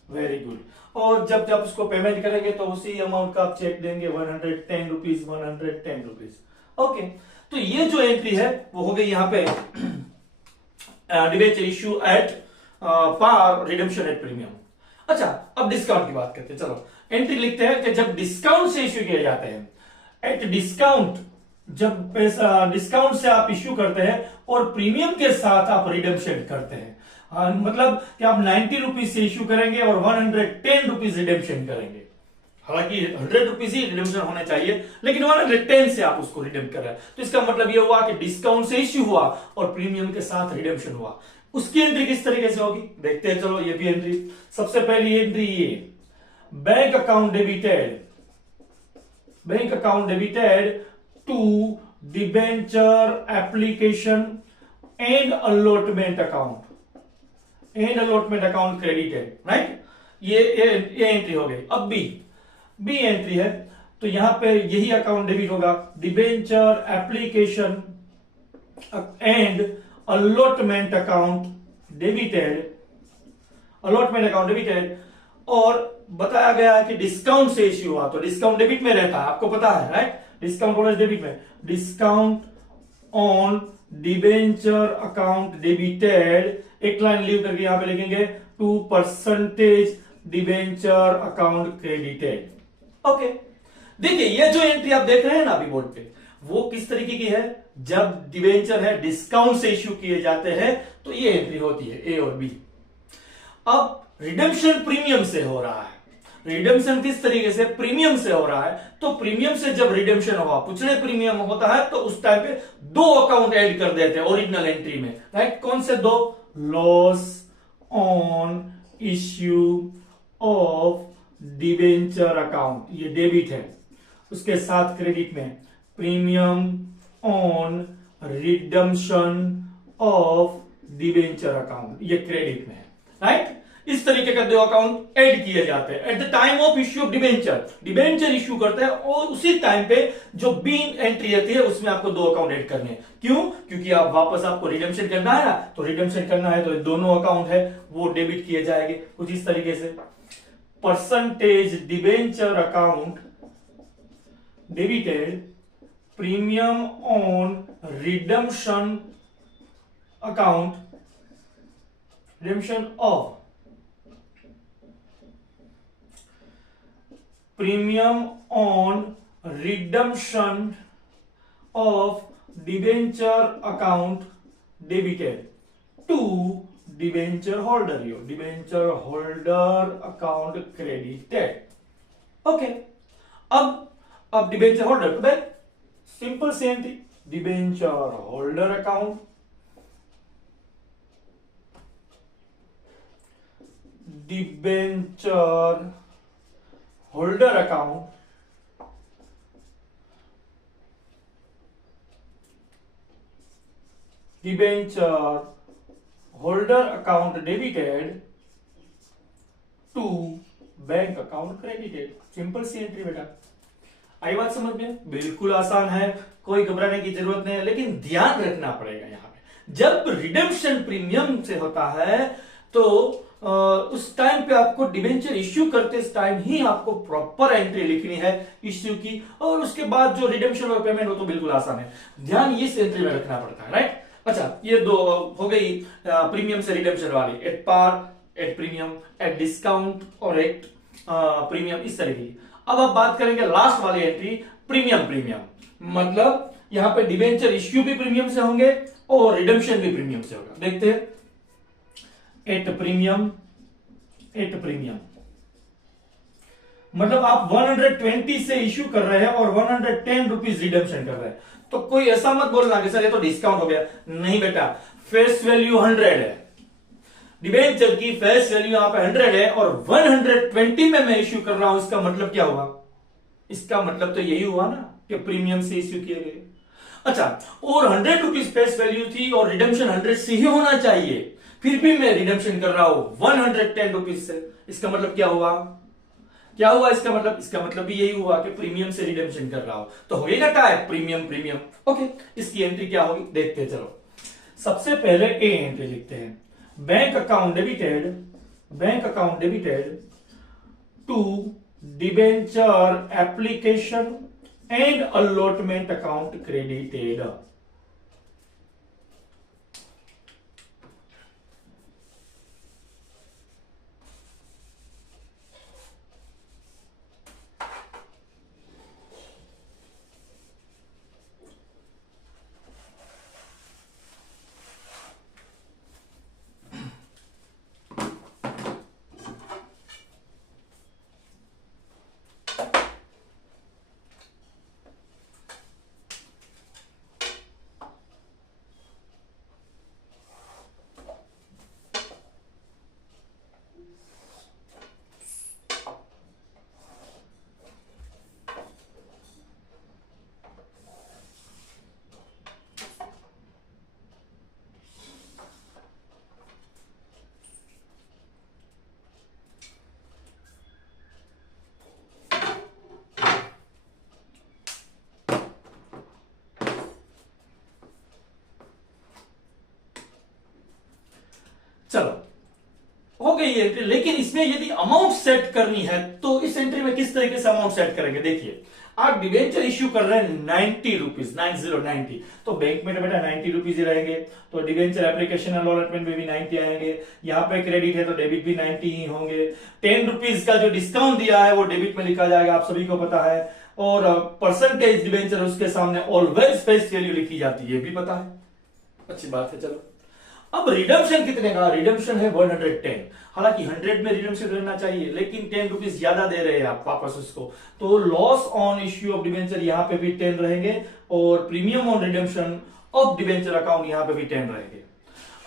Very good. और जब जब उसको पेमेंट करेंगे तो उसी अमाउंट का आप चेक देंगे, 110 रुपीज, 110 रुपीज। ओके, तो ये जो एंट्री है वो हो गई यहां पे debenture issue at par, redemption at premium. अच्छा, अब डिस्काउंट की बात करते हैं। चलो एंट्री लिखते हैं कि जब डिस्काउंट से इश्यू किए जाते हैं, एट डिस्काउंट, जब पैसा डिस्काउंट से आप इश्यू करते हैं और प्रीमियम के साथ आप रिडेम्पशन करते हैं, मतलब कि आप 90 रुपीज से इश्यू करेंगे और 110 रुपीज रिडेम्पशन करेंगे। हालांकि 100 रुपीज ही रिडेम्पशन होना चाहिए, लेकिन 110 से आप उसको रिडेम कर रहे हैं, तो इसका मतलब यह हुआ कि डिस्काउंट से इश्यू हुआ और प्रीमियम के साथ रिडेम्पशन हुआ। उसकी एंट्री किस तरीके से होगी देखते हैं। चलो ये भी एंट्री, सबसे पहली एंट्री ये, bank account debited, bank account debited to debenture application and allotment account, and allotment account credited, right. ये एंट्री हो गई। अब बी एंट्री है, तो यहां पे यही अकाउंट डेबिट होगा, debenture application and allotment account debited, allotment account debited. और बताया गया है कि डिस्काउंट से इश्यू हुआ तो डिस्काउंट डेबिट में रहता है, आपको पता है, राइट। डिस्काउंट ऑलवेज डेबिट में, discount on debenture account debited, एक लाइन लीव करके यहां पे लिखेंगे to percentage debenture account credited. Okay, देखिए ये जो एंट्री आप देख रहे हैं ना अभी बोर्ड पे, वो किस तरीके की है? जब डिबेंचर है डिस्काउंट से इश्यू किए जाते हैं तो ये एंट्री होती है, ए और बी। अब रिडेम्पशन प्रीमियम से हो रहा है, रिडेम्पशन किस तरीके से? प्रीमियम से हो रहा है, तो प्रीमियम से जब रिडेम्पशन हुआ, पिछले प्रीमियम होता है, तो उस टाइम पे दो अकाउंट ऐड कर देते हैं ओरिजिनल एंट्री में, राइट। कौन से दो? Loss on issue of debenture account, ये डेबिट है, उसके साथ क्रेडिट में premium on redemption of debenture account, ये क्रेडिट में है, राइट। इस तरीके का दो अकाउंट ऐड किए जाते हैं at the time of issue of debenture. Debenture issue करते हैं और उसी टाइम पे जो बी एंट्री रहती है उसमें आपको दो अकाउंट ऐड करने हैं। क्यों? क्योंकि आप वापस आपको रिडेम्पशन करना है ना, तो रिडेम्पशन करना है तो दोनों अकाउंट है वो डेबिट किए जाएंगे कुछ इस तरीके से। Percentage debenture account debited, premium on redemption account, redemption of premium on redemption of debenture account debited to debenture holder, यो debenture holder account credited। Okay, अब डिबेंचर होल्डर तो सिंपल सी entry, debenture holder account, debenture holder account, debenture holder account debited to bank account credited. Simple सी एंट्री बेटा, आई बात समझ में? बिल्कुल आसान है, कोई घबराने की जरूरत नहीं है, लेकिन ध्यान रखना पड़ेगा यहां पे जब रिडेम्पशन प्रीमियम से होता है तो उस टाइम पे आपको डिबेंचर इश्यू करते इस टाइम ही आपको प्रॉपर एंट्री लिखनी है इश्यू की, और उसके बाद जो रिडेम्पशन और पेमेंट हो तो बिल्कुल आसान है। ध्यान इस एंट्री में रखना पड़ता है, राइट। अच्छा, ये दो हो गई प्रीमियम से रिडेम्पशन वाली, at par, at premium, at discount और एट प्रीमियम, इस तरीके की। अब आप बात करेंगे लास्ट वाली एंट्री, प्रीमियम। मतलब यहां पे डिबेंचर इश्यू भी प्रीमियम से होंगे और रिडेम्पशन भी प्रीमियम से होगा। देखते हैं, एट प्रीमियम मतलब आप 120 से इश्यू कर रहे हैं और 110 रुपीज रिडेम्पशन कर रहे हैं, तो कोई ऐसा मत बोलना कि सर ये तो डिस्काउंट हो गया। नहीं बेटा, फेस वैल्यू 100 है, डिबेंचर की फेस वैल्यू यहां पे 100 है और 120 में मैं इश्यू कर रहा हूं, इसका मतलब क्या हुआ? इसका मतलब तो यही हुआ ना कि प्रीमियम से इश्यू किए गए। अच्छा, और 100 रुपीज फेस वैल्यू थी और रिडेम्पशन 100 से ही होना चाहिए, फिर भी मैं रिडेम्पशन कर रहा हूं 110 रुपीज से, इसका मतलब क्या हुआ? इसका मतलब भी यही हुआ कि प्रीमियम से रिडेम्पशन कर रहा हूं, तो होगा टाइप प्रीमियम। ओके, इसकी एंट्री क्या होगी देखते हैं। चलो, सबसे पहले ए एंट्री लिखते हैं, bank account debited to debenture application and allotment account credited. चलो, हो गई एंट्री, लेकिन इसमें यदि अमाउंट सेट करनी है तो इस एंट्री में किस तरीके से अमाउंट सेट करेंगे? देखिए, आप डिबेंचर इश्यू कर रहे हैं 90 रुपीज, 90, तो बैंक में तो बेटा 90 रुपीज ही रहेंगे, तो डिबेंचर एप्लीकेशन अलॉटमेंट में भी 90 आएंगे, यहाँ पे क्रेडिट है तो डेबिट भी 90 ही होंगे। 10 रुपीज का जो डिस्काउंट दिया है वो डेबिट में लिखा जाएगा, आप सभी को पता है, और परसेंटेज डिबेंचर उसके सामने ऑलवेज फेस वैल्यू लिखी जाती है, ये भी पता है, अच्छी बात है। चलो, अब रिडम्पशन कितने का? रिडम्पशन है 110, हालांकि 100 में रिडम्पशन रहना चाहिए, लेकिन 10 रुपीज ज्यादा दे रहे हैं आप वापस उसको, तो loss on issue of debenture यहां पे भी 10 रहेंगे और premium on redemption of debenture account यहां पे भी 10 रहेंगे।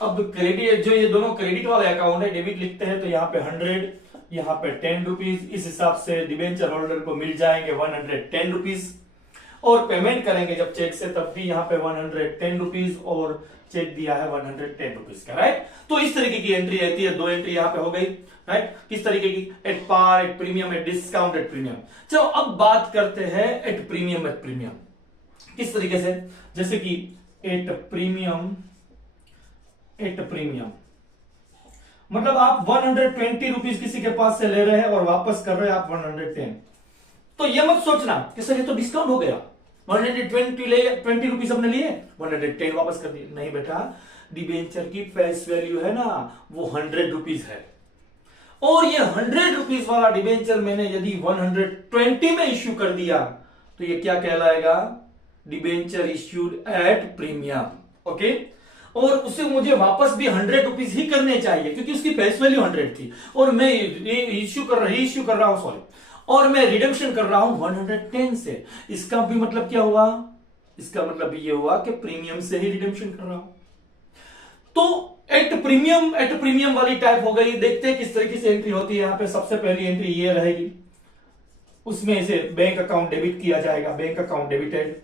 अब क्रेडिट, जो ये दोनों क्रेडिट वाले अकाउंट है, डेबिट लिखते हैं तो यहाँ पे 100, यहाँ पे 10 रुपीज, इस हिसाब से डिबेंचर होल्डर को मिल जाएंगे 110 रुपीज। और पेमेंट करेंगे जब चेक से, तब भी यहाँ पे 110 रुपीज और चेक दिया है 110 रुपीज का, राइट। तो इस तरीके की एंट्री रहती है, दो एंट्री यहाँ पे हो गई, राइट। किस तरीके की, at par, at premium, at discount, at premium. चलो अब बात करते हैं एट प्रीमियम, एट प्रीमियम किस तरीके से, जैसे कि एट प्रीमियम, एट प्रीमियम मतलब आप 120 रुपीज किसी के पास से ले रहे हैं और वापस कर रहे हैं आप 110। तो ये मत सोचना कि सर ये तो डिस्काउंट हो गया, 120 ले 20 रुपीज हमने लिए, 110 वापस कर दिए। नहीं बेटा, डिबेंचर की फेस वैल्यू है ना वो 100 रुपीज है, और ये 100 रुपीज वाला डिबेंचर मैंने यदि 120 में इश्यू कर दिया तो ये क्या कहलाएगा, debenture issued at premium, okay. और उसे मुझे वापस भी 100 रुपीज ही करने चाहिए क्योंकि उसकी फेस वैल्यू 100 थी, और मैं इश्यू कर रहा हूं सॉरी, और मैं रिडेम्पशन कर रहा हूं 110 से। इसका भी मतलब क्या हुआ, इसका मतलब ये हुआ कि प्रीमियम से ही रिडेम्पशन कर रहा हूं। तो एट प्रीमियम वाली टाइप हो गई। देखते हैं किस तरीके से एंट्री होती है। यहां पे सबसे पहली एंट्री ये रहेगी, उसमें से बैंक अकाउंट डेबिट किया जाएगा, बैंक अकाउंट डेबिटेड।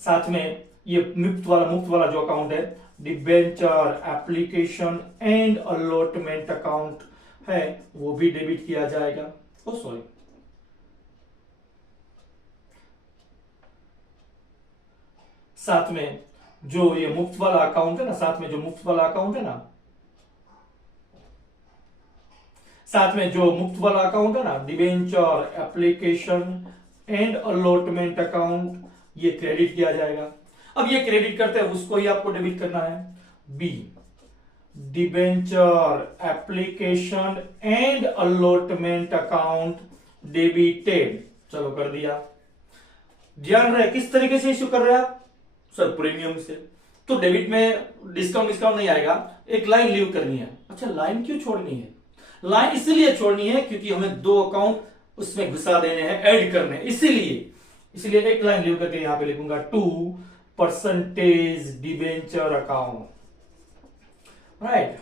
साथ में ये मुफ्त वाला जो अकाउंट है, debenture application and allotment account है, वो भी डेबिट किया जाएगा। ओ सॉरी, साथ में जो ये मुफ्त वाला अकाउंट है ना, साथ में जो मुफ्त वाला अकाउंट है ना, साथ में जो मुफ्त वाला अकाउंट है ना, debenture application and allotment account, ये क्रेडिट किया जाएगा। अब ये क्रेडिट करते हैं उसको ही आपको डेबिट करना है। B, debenture application and allotment account debited, चलो कर दिया। ध्यान रहे किस तरीके से इश्यू कर रहे हैं आप, सर प्रीमियम से, तो डेबिट में डिस्काउंट नहीं आएगा, एक लाइन लीव करनी है। अच्छा लाइन क्यों छोड़नी है, लाइन इसीलिए छोड़नी है क्योंकि हमें दो अकाउंट उसमें घुसा देने हैं, ऐड करने हैं, इसीलिए एक लाइन लीव करके यहां पे लिखूंगा 2% डिबेंचर अकाउंट, राइट।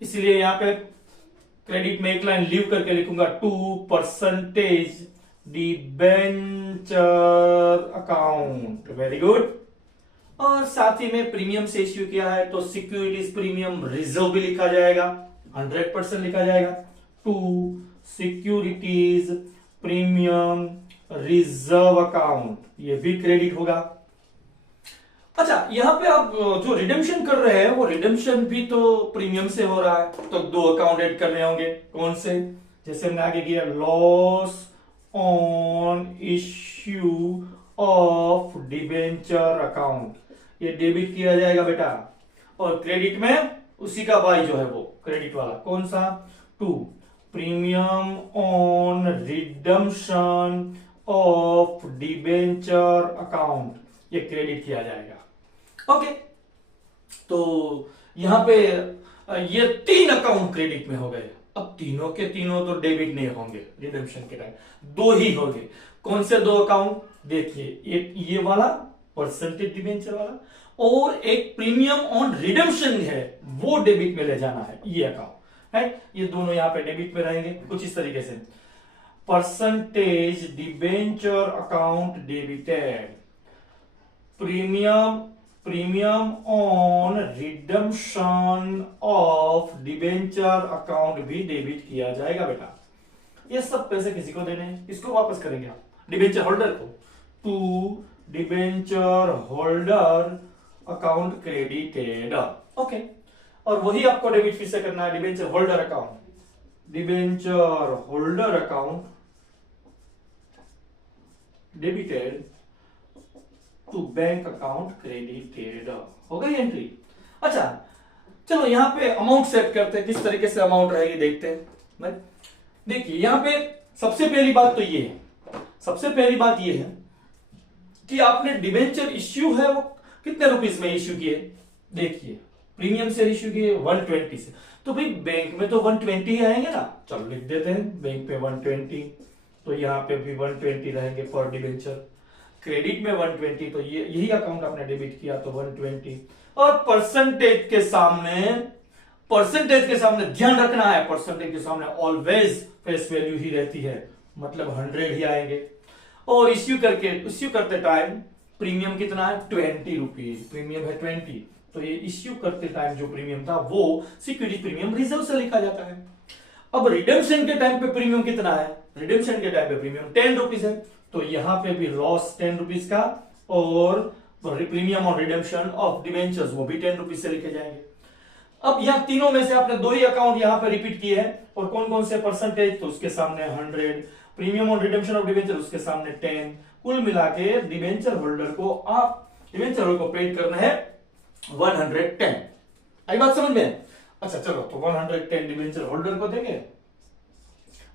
इसलिए यहां पे क्रेडिट में एक लाइन लीव करके लिखूंगा 2% डिबेंचर अकाउंट, वेरी गुड। और साथ ही में प्रीमियम से इश्यू किया है तो सिक्योरिटीज प्रीमियम रिजर्व भी लिखा जाएगा, 100% लिखा जाएगा। 2 सिक्योरिटीज प्रीमियम रिजर्व अकाउंट, ये भी क्रेडिट होगा। अच्छा यहां पे आप जो रिडेम्पशन कर रहे हैं वो रिडेम्पशन भी तो प्रीमियम से हो रहा है, तो दो अकाउंट ऐड करने होंगे। कौन से, जैसे हमने आगे किया loss on issue of debenture account, ये डेबिट किया जाएगा बेटा, और क्रेडिट में उसी का बाई जो है वो क्रेडिट वाला कौन सा, 2 premium on redemption of debenture account, ये क्रेडिट किया जाएगा। ओके, तो यहां पे ये 3 अकाउंट क्रेडिट में हो गए। अब तीनों के तीनों तो डेबिट नहीं होंगे रिडेम्पशन के टाइम, 2 ही होंगे। कौन से 2 अकाउंट, देखिए एक ये वाला परसेंटेज डिबेंचर वाला, और एक प्रीमियम ऑन रिडेम्पशन है वो डेबिट में ले जाना है, ये अकाउंट है। ये दोनों यहां पे डेबिट में रहेंगे कुछ इस तरीके से, percentage debenture account debited, premium on redemption of debenture account भी डेबिट किया जाएगा बेटा। ये सब पैसे किसी को देने हैं, इसको वापस करेंगे आप डिबेंचर होल्डर को, 2 debenture holder account credited, okay. और वही आपको डेबिट फिर से करना है, debenture holder account, debenture holder account debited to bank account credited, हो गई एंट्री। अच्छा चलो यहां पे अमाउंट सेट करते हैं, किस तरीके से अमाउंट रहेगी देखते हैं। देखिए यहां पे सबसे पहली बात तो ये है, सबसे पहली बात ये है कि आपने डिबेंचर इश्यू है वो कितने रुपीस में इश्यू किए, देखिए प्रीमियम से इश्यू किए 120 से, तो भाई बैंक में तो 120 ही आएंगे ना, चलो लिख देते हैं बैंक पे 120, तो यहां पे भी 120 रहेंगे पर डिबेंचर। क्रेडिट में 120, तो ये यही अकाउंट आपने डेबिट किया तो 120। और परसेंटेज के सामने ध्यान रखना है, परसेंटेज के सामने ऑलवेज फेस वैल्यू ही रहती है, मतलब 100 ही आएंगे। और इश्यू करते टाइम प्रीमियम कितना है, 20 रुपीज प्रीमियम है 20। तो ये इश्यू करते टाइम जो प्रीमियम था वो सिक्योरिटी प्रीमियम रिजर्व से लिखा जाता है। अब रिडेम्पशन के टाइम पे प्रीमियम कितना है, रिडेम्पशन के टाइम पे प्रीमियम 10 रुपीज है, तो यहां पे भी लॉस 10 रुपीज का, और premium on redemption of debentures वो भी 10 रुपीज से लिखे जाएंगे। अब यहां तीनों में से आपने दो ही अकाउंट यहां पे रिपीट किए हैं, और कौन कौन से परसेंटेज, तो उसके सामने 100, premium on redemption of debenture उसके सामने 10, कुल मिला के डिवेंचर होल्डर को पेड करना है 110। आई बात समझ में? अच्छा चलो, तो 110 डिवेंचर होल्डर को देंगे,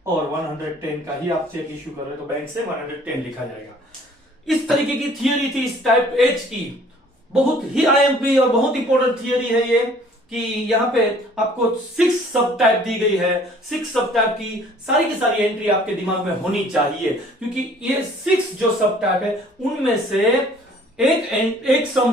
और 110 का ही आप चेक इश्यू कर रहे हो तो बैंक से 110 लिखा जाएगा। इस तरीके की थियरी थी इस टाइप एच की, बहुत ही आईएमपी और बहुत इंपॉर्टेंट थियरी है ये, कि यहां पे आपको 6 सब टाइप दी गई है। 6 सब टाइप की सारी एंट्री आपके दिमाग में होनी चाहिए, क्योंकि ये 6 जो सब टाइप है उनमें से एक सम,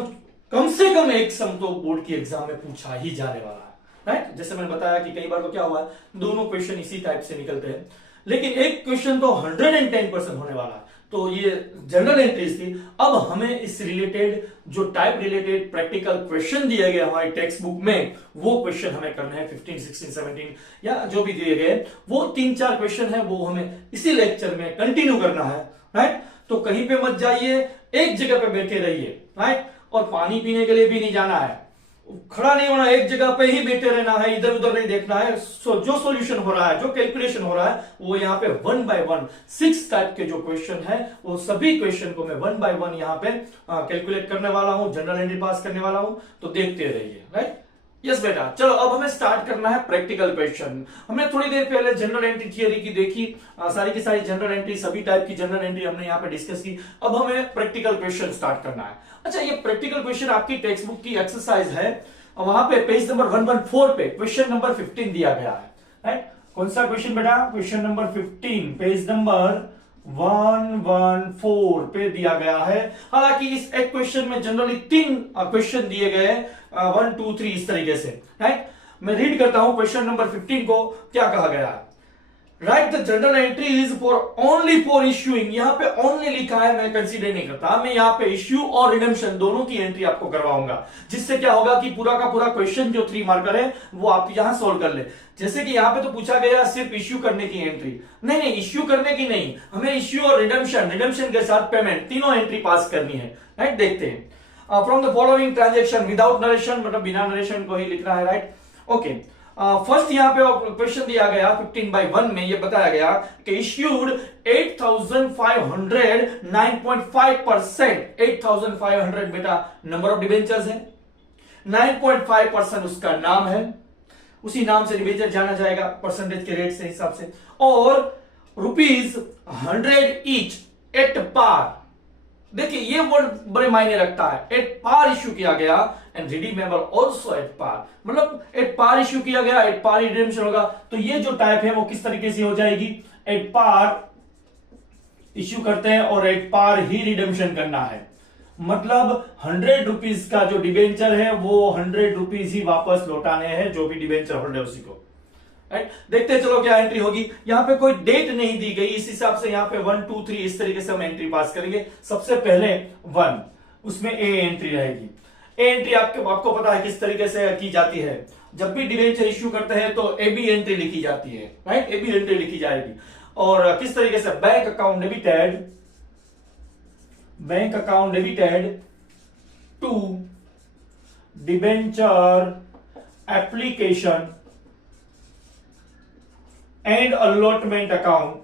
कम से कम एक सम तो बोर्ड की एग्जाम में पूछा ही जाने वाला है, राइट। जैसे मैंने बताया कि कई बार तो क्या हुआ है, दोनों क्वेश्चन इसी टाइप से निकलते हैं, लेकिन एक क्वेश्चन तो 110% होने वाला है। तो ये जनरल एंट्रीज थी। अब हमें इस रिलेटेड जो टाइप रिलेटेड प्रैक्टिकल क्वेश्चन दिए गए हमारी टेक्स्ट बुक में, वो क्वेश्चन हमें करने हैं 15, 16, 17 या जो भी दिए गए, वो 3-4 क्वेश्चन है, वो हमें इसी लेक्चर में कंटिन्यू करना है, राइट। तो कहीं पे मत जाइए, एक जगह पे बैठे रहिए, राइट। और पानी पीने के लिए भी नहीं जाना है, खड़ा नहीं होना, एक जगह पे ही बैठे रहना है, इधर उधर नहीं देखना है। जो सॉल्यूशन हो रहा है, जो कैलकुलेशन हो रहा है, वो यहाँ पे 1 by 1 6 टाइप के जो क्वेश्चन है, वो सभी क्वेश्चन को मैं 1 by 1 यहाँ पे कैलकुलेट करने वाला हूं, जनरल एंट्री पास करने वाला हूं, तो देखते रहिए, राइट। यस बेटा, चलो अब हमें स्टार्ट करना है प्रैक्टिकल क्वेश्चन। हमने थोड़ी देर पहले जनरल एंट्री थियरी की देखी, सारी की सारी जनरल एंट्री, सभी टाइप की जनरल एंट्री हमने यहाँ पे डिस्कस की। अब हमें प्रैक्टिकल क्वेश्चन स्टार्ट करना है। अच्छा, ये प्रैक्टिकल क्वेश्चन आपकी टेक्स्ट बुक की एक्सरसाइज है, वहां पे पेज नंबर 114 पे क्वेश्चन नंबर 15 दिया गया है, राइट। कौन सा क्वेश्चन बेटा, क्वेश्चन नंबर 15 पेज नंबर 114 पे दिया गया है। हालांकि इस एक क्वेश्चन में जनरली 3 क्वेश्चन दिए गए, 1, 2, 3 इस तरीके से, राइट। मैं रीड करता हूं क्वेश्चन नंबर 15 को, क्या कहा गया है। Right the general entry is for only for issuing, यहां पे ओनली लिखा है, मैं कंसीडर नहीं करता, मैं यहां पे इश्यू और रिडेम्पशन दोनों की एंट्री आपको करवाऊंगा, जिससे क्या होगा कि पूरा का पूरा क्वेश्चन जो 3 मार्कर है वो आप यहां सोल्व कर ले। जैसे कि यहां पे तो पूछा गया सिर्फ इश्यू करने की एंट्री, नहीं इश्यू करने की नहीं, हमें इश्यू और रिडेम्पशन के साथ पेमेंट तीनों एंट्री पास करनी है, राइट। देखते हैं, from the following transaction without narration, मतलब बिना नरेशन को ही लिखना है, राइट। ओके, फर्स्ट यहां पे क्वेश्चन दिया गया 15 by 1 में, ये बताया गया कि इश्यूड 8,500 9.5%, 8,500 बेटा नंबर ऑफ डिबेंचर्स है, 9.5% उसका नाम है, उसी नाम से डिबेंचर जाना जाएगा परसेंटेज के रेट से हिसाब से, और ₹100 ईच एट पार। देखिए ये वर्ड बड़े मायने रखता है, एट पार इश्यू किया गया and redeemable also at par, मतलब एट पार इश्यू किया गया, एट पार रिडेम्पशन होगा। तो ये जो टाइप है वो किस तरीके से हो जाएगी, एट पार इश्यू करते हैं और एट पार ही रिडेम्पशन करना है, मतलब 100 रुपीज का जो डिबेंचर है वो 100 रुपीज ही वापस लौटाने हैं जो भी डिबेंचर होल्डर उसी को, राइट। देखते चलो क्या एंट्री होगी। यहां पे कोई डेट नहीं दी गई, इस हिसाब से यहां पे 1, 2, 3 इस तरीके से हम एंट्री पास करेंगे। सबसे पहले 1, उसमें ए एंट्री रहेगी। ए एंट्री आपको पता है किस तरीके से की जाती है, जब भी डिबेंचर इश्यू करते हैं तो ए बी एंट्री लिखी जाती है, राइट। ए बी एंट्री लिखी जाएगी, और किस तरीके से, bank account debited to debenture application and allotment account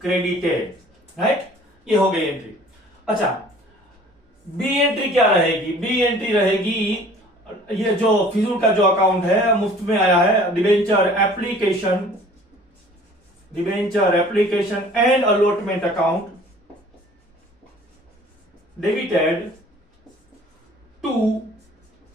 credited, right. ये हो गई एंट्री। अच्छा, बी एंट्री क्या रहेगी, बी एंट्री रहेगी ये जो फिजूल का जो अकाउंट है, मुफ्त में आया है, debenture application and allotment account debited to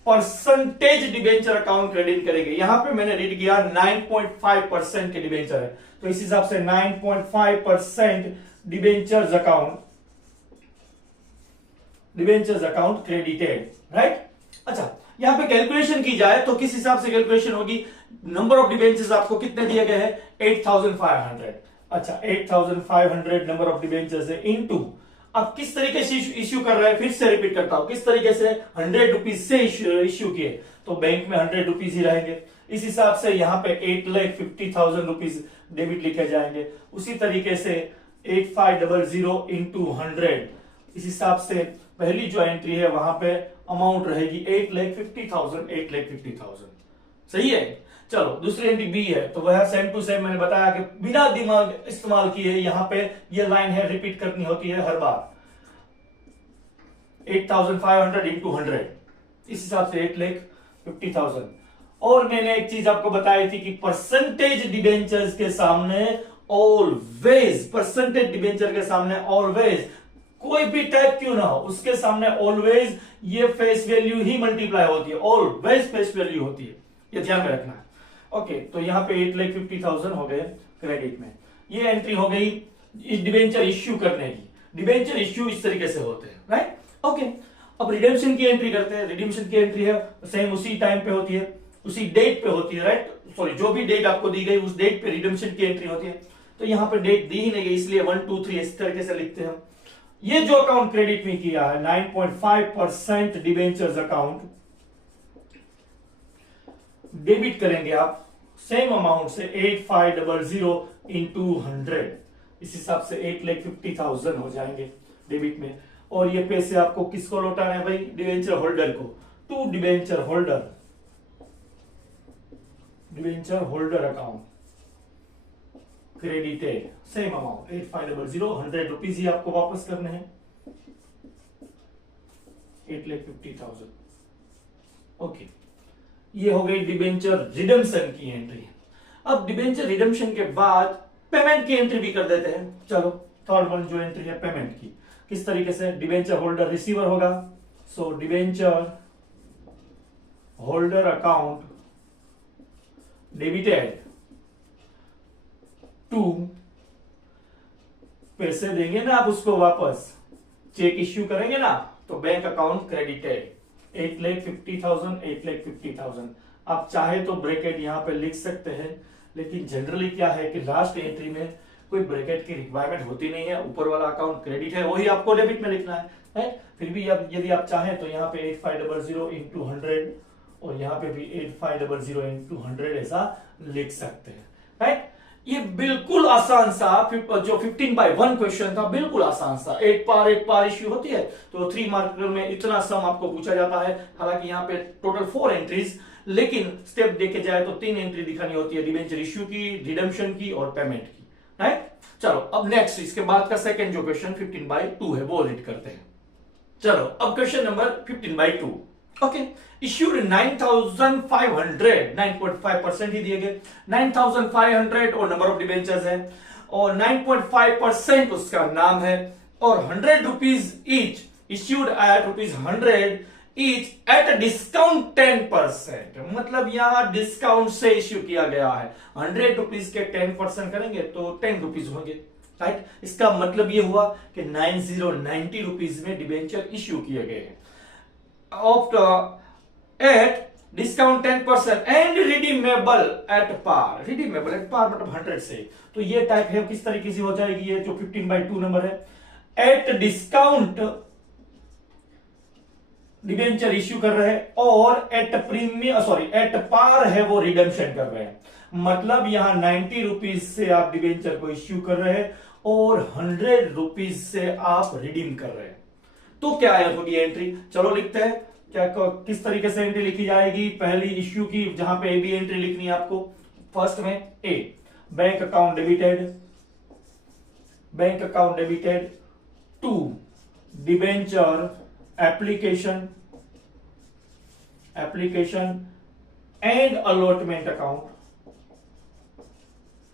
percentage debenture account credit करेंगे। यहां पे मैंने रीड किया 9.5% के डिबेंचर है, तो इस हिसाब से 9.5% डिबेंचर्स अकाउंट क्रेडिटेड, राइट। अच्छा, यहां पे कैलकुलेशन की जाए तो किस हिसाब से कैलकुलेशन होगी? नंबर ऑफ डिबेंचर्स आपको कितने दिए गए हैं? 8500। अच्छा, 8500 नंबर ऑफ डिबेंचर्स है इनटू, अब किस तरीके से इश्यू कर रहे हैं, फिर से रिपीट करता हूं, किस तरीके से 100 रुपीज से इश्यू किए तो बैंक में 100 रुपीज ही रहेंगे। इस हिसाब से यहाँ पे 8,50,000 रुपीज डेबिट लिखे जाएंगे। उसी तरीके से 8500 इंटू 100, इस हिसाब से पहली जो एंट्री है वहां पे अमाउंट रहेगी 8,50,000। सही है। चलो, दूसरी एंट्री बी है, तो वह सेम टू सेम मैंने बताया कि बिना दिमाग इस्तेमाल किए यहां पे ये लाइन है रिपीट करनी होती है हर बार। 8,500 इंटू 100, इस हिसाब से 8,50,000। और मैंने एक चीज आपको बताई थी कि परसेंटेज डिबेंचर्स के सामने ऑलवेज, परसेंटेज डिबेंचर के सामने ऑलवेज, कोई भी टाइप क्यों ना हो, उसके सामने ऑलवेज ये फेस वैल्यू ही मल्टीप्लाई होती है, ऑलवेज फेस वैल्यू होती है, ये ध्यान में रखना है। ओके, तो यहां पे 8,50,000 हो गए क्रेडिट में। ये एंट्री हो गई इस डिबेंचर इश्यू करने की। डिबेंचर इश्यू इस तरीके से होते हैं, राइट। ओके, अब रिडेम्पशन की एंट्री करते हैं। रिडेम्पशन की एंट्री है सेम उसी टाइम पे होती है, उसी डेट पे होती है, राइट। सॉरी, जो भी डेट आपको दी गई उस डेट पे रिडेम्पशन की एंट्री होती है। तो यहां पे डेट दी ही नहीं गई, इसलिए 1 2 3 इस तरीके से लिखते हैं हम। ये जो अकाउंट क्रेडिट में किया है 9.5% डिबेंचर्स अकाउंट डेबिट करेंगे आप सेम अमाउंट से 8500 इंटू 100, इस हिसाब से 8,50,000 हो जाएंगे डेबिट में। और ये पैसे आपको किसको लौटाना है भाई? डिबेंचर होल्डर को। To debenture holder account credited, same amount 8500, 100 rupees ही आपको वापस करने हैं, 8,50,000। ओके, ये हो गई डिबेंचर रिडम्पशन की एंट्री। अब डिबेंचर रिडम्पशन के बाद पेमेंट की एंट्री भी कर देते हैं। चलो, थर्ड वन जो एंट्री है पेमेंट की, किस तरीके से? डिबेंचर होल्डर रिसीवर होगा, so debenture holder account debited to, पैसे देंगे ना आप उसको वापस, चेक इश्यू करेंगे ना, तो बैंक अकाउंट क्रेडिटेड 8,50,000। आप चाहे तो ब्रैकेट यहां पे लिख सकते हैं, लेकिन जनरली क्या है कि लास्ट एंट्री में कोई ब्रैकेट की रिक्वायरमेंट होती नहीं है, ऊपर वाला अकाउंट क्रेडिट है वही आपको डेबिट में लिखना है? फिर भी यदि आप चाहें तो यहाँ पे 8500 इंटू 100 और यहाँ पे भी 8500 इंटू 100 ऐसा लिख सकते हैं, राइट। ये बिल्कुल आसान सा जो 15/1 क्वेश्चन था, बिल्कुल आसान सा। एक पार इश्यू होती है तो 3 मार्कर में इतना सम आपको पूछा जाता है। हालांकि यहाँ पे टोटल 4 एंट्रीज, लेकिन स्टेप देखे जाए तो 3 एंट्री दिखानी होती है, डिबेंचर इश्यू की, रिडेम्पशन की और पेमेंट की, राइट। चलो, अब नेक्स्ट इसके बाद का सेकंड जो क्वेश्चन 15/2 है वो रीड करते हैं। चलो, अब क्वेश्चन नंबर 15/2। ओके, इश्यूड 9,500, 9.5% ही दिए गए, 9,500 और नंबर ऑफ डिबेंचर्स है और 9.5% उसका नाम है और 100 rupees each, issued at ₹100 each eight discount 10%। मतलब यहां डिस्काउंट से इश्यू किया गया है, 100 रुपीज के 10% करेंगे तो 10 रुपीज होंगे, राइट। इसका मतलब ये हुआ कि 90 रुपीज में डिबेंचर इश्यू किए गए हैं at discount 10% and redeemable at par. Redeemable at par मतलब 100 से, तो ये टाइप है किस तरीके से हो जाएगी? ये जो 15/2 नंबर है, एट डिस्काउंट डिबेंचर इश्यू कर रहे हैं और एट पार है वो रिडेम्पशन कर रहे हैं। मतलब यहां 90 रुपीज से आप डिबेंचर को इश्यू कर रहे हैं और 100 रुपीज से आप रिडीम कर रहे हैं। तो क्या होगी एंट्री? चलो लिखते हैं क्या, किस तरीके से एंट्री लिखी जाएगी। पहली इश्यू की जहां पे ए बी एंट्री लिखनी है आपको। फर्स्ट में a, bank account debited to debenture application and allotment account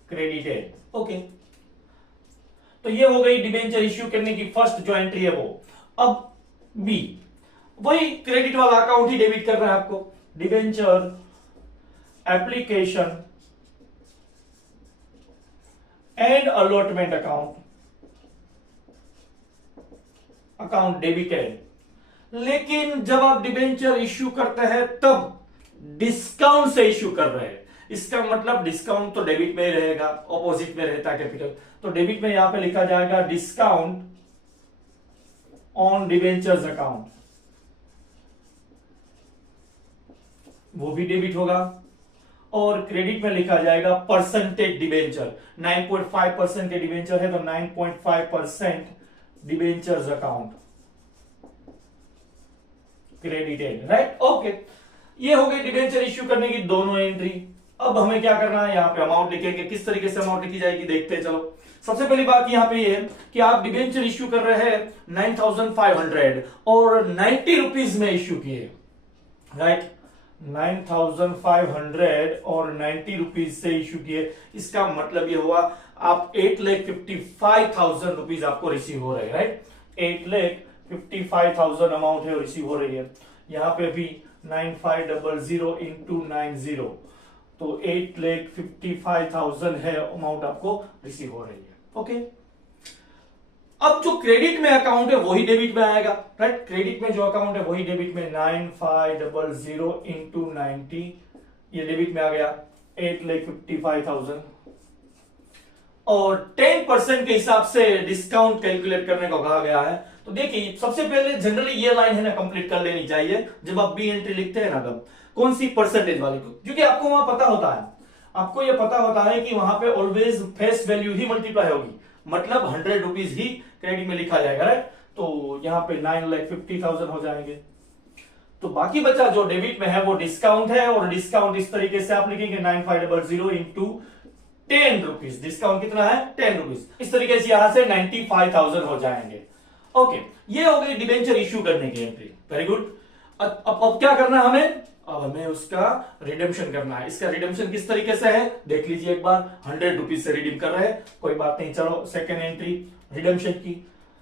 credited. Okay, तो ये हो गई डिबेंचर इश्यू करने की फर्स्ट जो एंट्री है वो। अब बी, वही क्रेडिट वाला अकाउंट ही डेबिट कर रहा है आपको, debenture application and allotment account account debited. लेकिन जब आप डिबेंचर इश्यू करते हैं तब डिस्काउंट से इश्यू कर रहे हैं, इसका मतलब डिस्काउंट तो डेबिट में ही रहेगा, ऑपोजिट में रहता है कैपिटल, तो डेबिट में यहां पे लिखा जाएगा डिस्काउंट ऑन डिबेंचर्स अकाउंट, वो भी डेबिट होगा। और क्रेडिट में लिखा जाएगा परसेंटेज डिबेंचर, 9.5% के डिबेंचर है तो 9.5% debentures account credited, right. Okay, ये हो गई डिबेंचर इश्यू करने की दोनों एंट्री। अब हमें क्या करना है, यहां पे अमाउंट लिखेंगे, किस तरीके से अमाउंट लिखी जाएगी देखते हैं। चलो, सबसे पहली बात यहां पे ये है कि आप डिबेंचर इश्यू कर रहे हैं 9,500 और 90 रुपीज में इश्यू किए, राइट। 9,500 और 90 रुपीज से इश्यू किए, इसका मतलब ये हुआ आप 8,55,000 रुपीज आपको रिसीव हो रहे हैं, राइट। 8,55,000 अमाउंट है, रिसीव हो रही है। यहां पे भी 9,500 इंटू 90 तो 8,55,000 है अमाउंट आपको रिसीव हो रही है। ओके, अब जो क्रेडिट में अकाउंट है वही डेबिट में आएगा, राइट। क्रेडिट में जो अकाउंट है वही डेबिट में, 9,500 इंटू 90 ये डेबिट में आ गया 8,55,000। और 10% के हिसाब से डिस्काउंट कैलकुलेट करने को कहा गया है। तो देखिए, सबसे पहले जनरली ये लाइन है ना कंप्लीट कर लेनी चाहिए जब आप बी एंट्री लिखते हैं ना, तब कौन सी परसेंटेज वाली को, क्योंकि आपको वहां पता होता है, आपको यह पता होता है कि वहां पे ऑलवेज फेस वैल्यू ही मल्टीप्लाई होगी, मतलब 100 रुपीज ही क्रेडिट में लिखा जाएगा, राइट। तो यहां पे 9,50,000 हो जाएंगे। तो बाकी बचा जो डेबिट में है वो डिस्काउंट है, और डिस्काउंट इस तरीके से आप लिखेंगे 9,500 इंटू 10 रुपीज। डिस्काउंट कितना है, 10 रुपीज। इस तरीके से यहां से 95,000 हो जाएंगे। ओके, ये हो गई डिबेंचर इश्यू करने की एंट्री, वेरी गुड। अब क्या करना है हमें, अब हमें उसका रिडेम्पशन करना है। इसका रिडेम्पशन किस तरीके से है देख लीजिए एक बार। 100 रुपीज से रिडीम कर रहे हैं, कोई बात नहीं। चलो, सेकेंड एंट्री रिडेम्पशन की,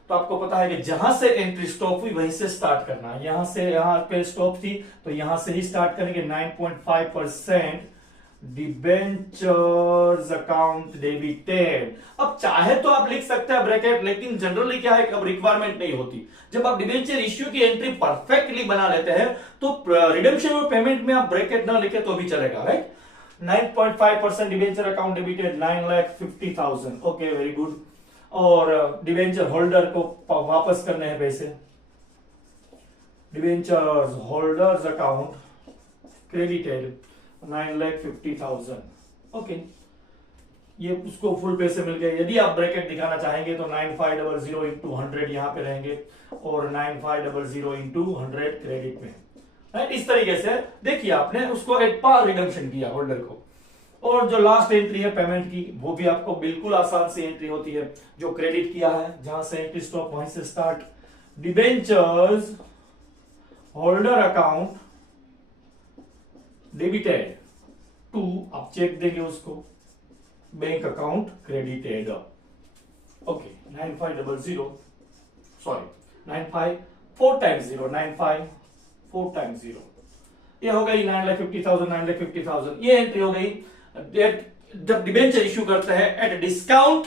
तो आपको पता है कि जहां से एंट्री स्टॉप हुई वहीं से स्टार्ट करना है। यहां से यहां पे स्टॉप थी तो यहां से ही स्टार्ट करेंगे। 9.5% डिबेंचर्स अकाउंट डेबिटेड। अब चाहे तो आप लिख सकते हैं ब्रैकेट, लेकिन जनरली क्या है, अब रिक्वायरमेंट नहीं होती। जब आप डिबेंचर इश्यू की एंट्री परफेक्टली बना लेते हैं तो रिडेम्पशन और पेमेंट में आप ब्रैकेट ना लिखे तो भी चलेगा, right. 9.5% debenture account debited 9,50,000। Okay, very good. और डिबेंचर होल्डर को वापस करने हैं पैसे। Debentures holders account credited 9,50,000। Okay, ये उसको फुल पैसे मिल गए। यदि आप ब्रैकेट दिखाना चाहेंगे तो 9,500 इंटू 100 यहां पे रहेंगे और 9,500 इंटू 100 क्रेडिट में, राइट। इस तरीके से देखिए आपने उसको एट पार रिडम्पशन किया होल्डर को। और जो लास्ट एंट्री है पेमेंट की, वो भी आपको बिल्कुल आसान सी एंट्री होती है। जो क्रेडिट किया है, जहां से एंट्री स्टॉप वहीं से start. Debentures holder account debited to, आप चेक देंगे उसको, bank account credited. Okay, 9,500 sorry 95 4 times 0, 95 4 times 0, ये हो गई 9,50,000 9,50,000। ये एंट्री हो गई जब डिबेंचर इश्यू करते हैं एट डिस्काउंट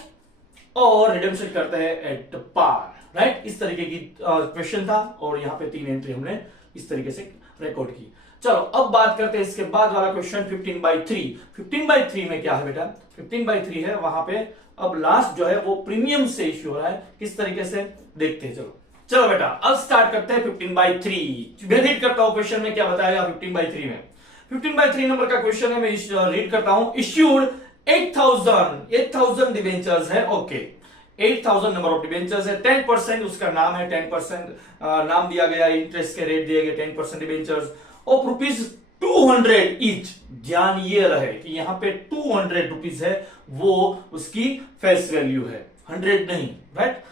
और रिडेम्पशन करते हैं एट पार, राइट। इस तरीके की क्वेश्चन था और यहां पे 3 एंट्री हमने इस तरीके से रिकॉर्ड की। चलो, अब बात करते हैं इसके बाद वाला क्वेश्चन 15/3। 15/3 में क्या है बेटा, 15/3 है, वहां पे अब लास्ट जो है वो प्रीमियम से इश्यू हो रहा है। किस तरीके से देखते हैं। चलो बेटा, अब स्टार्ट करते हैं 15/3। मैं रीड करता हूं क्वेश्चन में क्या बताया 15/3 में। 15/3 नंबर का क्वेश्चन है, मैं रीड करता हूं। इश्यूड 8,000 डिबेंचर्स है। ओके, 8,000 नंबर ऑफ डिबेंचर्स है। 10% उसका नाम है, 10% नाम दिया गया, इंटरेस्ट के रेट दिए गए 10% डिबेंचर्स ऑफ ₹200 ईच। ध्यान ये रहे कि यहां पे 200 रुपीज है, वो उसकी फेस वैल्यू है, 100 नहीं, right.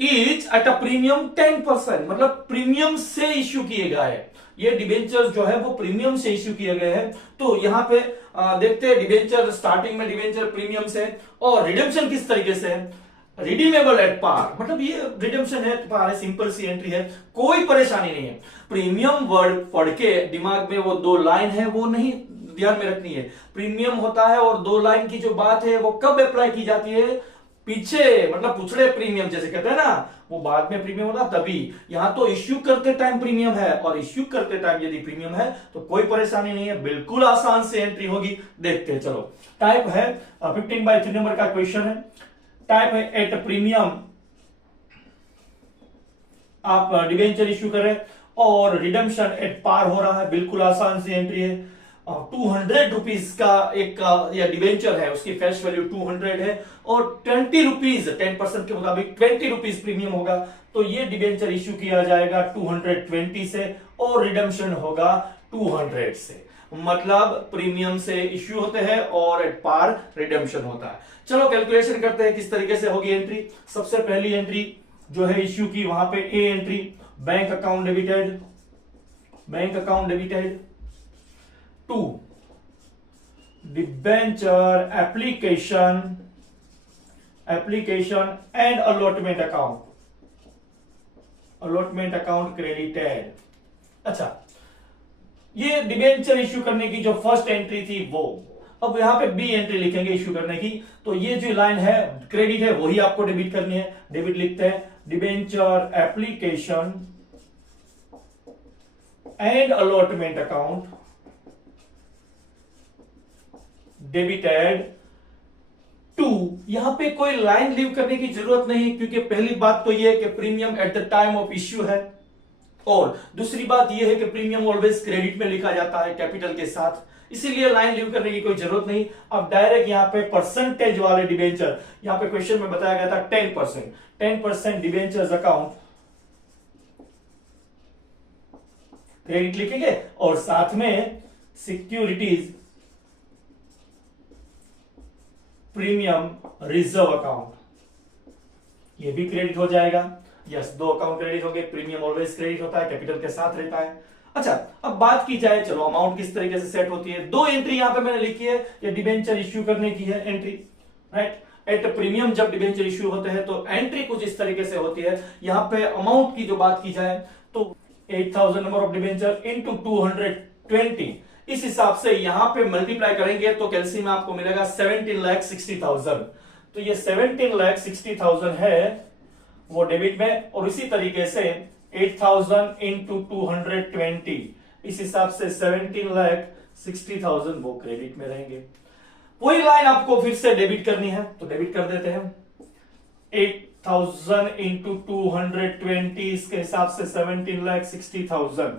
Each at a premium 10%, मतलब प्रीमियम से इश्यू किए गए हैं। ये डिबेंचर्स जो है वो प्रीमियम से इश्यू किए गए हैं। तो यहां पे देखते हैं डिबेंचर स्टार्टिंग में डिबेंचर प्रीमियम से, और रिडेम्पशन किस तरीके से है, रिडीमेबल एट पार, मतलब ये रिडेम्पशन है पार है, सिंपल सी एंट्री है, कोई परेशानी नहीं है। प्रीमियम वर्ड पढ़ के दिमाग में वो 2 लाइन है वो नहीं ध्यान में रखनी है। प्रीमियम होता है और 2 लाइन की जो बात है वो कब अप्लाई की जाती है, पीछे मतलब पिछड़े प्रीमियम जैसे कहते हैं ना, वो बाद में प्रीमियम होता तभी। यहां तो इश्यू करते टाइम प्रीमियम है, और इश्यू करते टाइम यदि प्रीमियम है तो कोई परेशानी नहीं है, बिल्कुल आसान से एंट्री होगी। देखते हैं चलो। टाइप है 15/3 नंबर का क्वेश्चन है। टाइप है एट प्रीमियम, आप डिबेंचर इश्यू करें और रिडम्पशन एट पार हो रहा है, बिल्कुल आसान सी एंट्री है। 200 रुपीज का एक या डिबेंचर है, उसकी फेस वैल्यू 200 है और 20 रुपीज 10% के मुताबिक 20 रुपीज प्रीमियम होगा, तो ये डिबेंचर इश्यू किया जाएगा 220 से और रिडम्पशन होगा 200 से। मतलब प्रीमियम से इश्यू होते हैं और एट पार रिडम्पशन होता है। चलो कैलकुलेशन करते हैं किस तरीके से होगी एंट्री। सबसे पहली एंट्री जो है इश्यू की, वहां पे a entry, bank account debited, bank account debited to debenture application and allotment account, allotment account credited. अच्छा, ये डिबेंचर इश्यू करने की जो फर्स्ट एंट्री थी वो, अब यहां पे बी एंट्री लिखेंगे इश्यू करने की, तो ये जो लाइन है क्रेडिट है वही आपको डेबिट करनी है। डेबिट लिखते हैं debenture application and allotment account debited to. यहां पे कोई लाइन लीव करने की जरूरत नहीं, क्योंकि पहली बात तो यह है कि premium at the time of issue है, और दूसरी बात यह है कि प्रीमियम ऑलवेज क्रेडिट में लिखा जाता है कैपिटल के साथ, इसीलिए लाइन लीव करने की कोई जरूरत नहीं। अब डायरेक्ट यहां पे परसेंटेज वाले डिबेंचर, यहां पे क्वेश्चन में बताया गया था 10% डिबेंचर्स अकाउंट क्रेडिट लिखेंगे और साथ में सिक्योरिटीज प्रीमियम रिजर्व अकाउंट, ये भी क्रेडिट हो जाएगा। यस, दो अकाउंट क्रेडिट हो गए, प्रीमियम ऑलवेज क्रेडिट होता है, कैपिटल के साथ रहता है। अच्छा, अब बात की जाए चलो अमाउंट किस तरीके से सेट होती है। दो एंट्री यहां पे मैंने लिखी है, ये डिबेंचर इश्यू करने की है एंट्री, राइट। एट प्रीमियम जब डिबेंचर इश्यू होते हैं तो एंट्री कुछ इस तरीके से होती है। यहां पे अमाउंट की जो बात की जाए तो 8000 नंबर ऑफ डिबेंचर इंटू 220, इस हिसाब से यहां पे मल्टीप्लाई करेंगे तो कैलसी में आपको मिलेगा 17,60,000। तो ये 17,60,000 है वो डेबिट में, और इसी तरीके से 8,000 इंटू 220, इस हिसाब से 17,60,000 वो क्रेडिट में रहेंगे। वही लाइन आपको फिर से डेबिट करनी है, तो डेबिट कर देते हैं 8,000 इंटू 220, इसके हिसाब से 17,60,000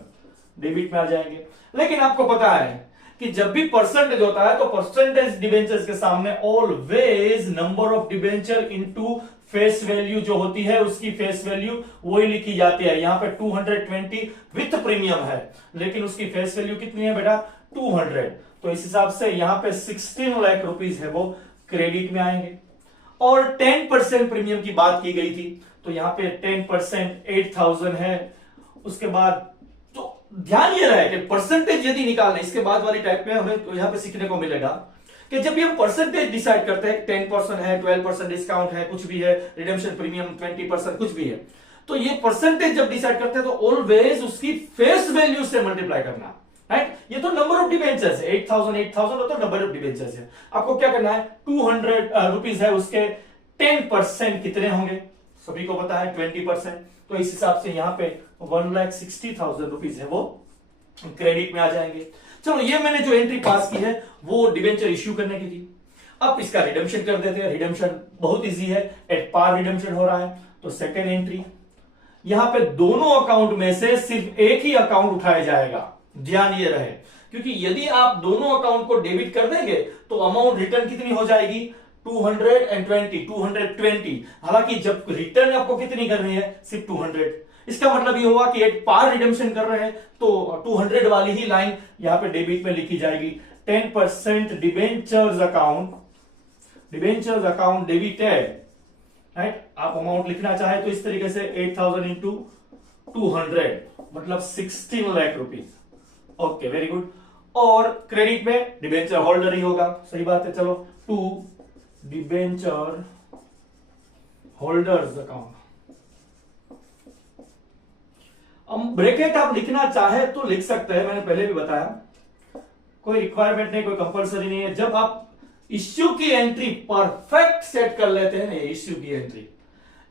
डेबिट में आ जाएंगे। लेकिन आपको पता है कि जब भी परसेंटेज होता है तो परसेंटेज डिबेंचर्स के सामने always number of debenture into face value जो होती है उसकी फेस वैल्यू वही लिखी जाती है। यहां पे 220 विथ प्रीमियम है, लेकिन उसकी फेस वैल्यू कितनी है बेटा 200, तो इस हिसाब से यहां पे 16 लाख रुपीस है वो क्रेडिट में आएंगे। और 10% प्रीमियम की बात की गई थी, तो यहां पे 10% 8,000 है। उसके बाद तो ध्यान ये रहे कि परसेंटेज यदि निकालना, इसके बाद वाली टाइप में हमें यहां पे सीखने को मिलेगा कि जब भी हम परसेंटेज डिसाइड करते हैं, 10% है, 12% डिस्काउंट है, कुछ भी है, रिडेम्पशन प्रीमियम 20%, कुछ भी है, तो ये परसेंटेज जब डिसाइड करते हैं तो ऑलवेज उसकी फेस वैल्यू से मल्टीप्लाई करना, राइट। ये तो नंबर ऑफ डिबेंचर्स है, 8,000 तो नंबर ऑफ डिबेंचर्स है। आपको क्या करना है, 200 रुपीज है, उसके 10% कितने होंगे, सभी को पता है 20%, तो इस हिसाब से यहां पे 1,60,000 रुपीज है वो क्रेडिट में आ जाएंगे। चलो, ये मैंने जो एंट्री पास की है वो डिबेंचर इश्यू करने की थी। अब इसका रिडेम्पशन कर देते हैं। रिडेम्पशन बहुत इजी है, एट पार रिडेम्पशन हो रहा है, तो सेकेंड एंट्री, यहां पे दोनों अकाउंट में से सिर्फ एक ही अकाउंट उठाया जाएगा। ध्यान ये रहे, क्योंकि यदि आप दोनों अकाउंट को डेबिट कर देंगे तो अमाउंट रिटर्न कितनी हो जाएगी 220। हालांकि जब रिटर्न आपको कितनी करनी है, सिर्फ 200। इसका मतलब ये हुआ कि एक पार रिडेम्पशन कर रहे हैं तो 200 वाली ही लाइन यहां पे डेबिट में लिखी जाएगी। 10% डिबेंचर्स अकाउंट डेबिटेड, राइट। आप अमाउंट लिखना चाहे तो इस तरीके से 8,000 इंटू 200 मतलब 16 lakh rupees. Okay, very good. और क्रेडिट में डिबेंचर होल्डर ही होगा, सही बात है। चलो, टू डिबेंचर होल्डर्स अकाउंट। अब ब्रैकेट आप लिखना चाहे तो लिख सकते हैं, मैंने पहले भी बताया, कोई रिक्वायरमेंट नहीं, कोई कंपलसरी नहीं है। जब आप इश्यू की एंट्री परफेक्ट सेट कर लेते हैं ना, इश्यू की एंट्री,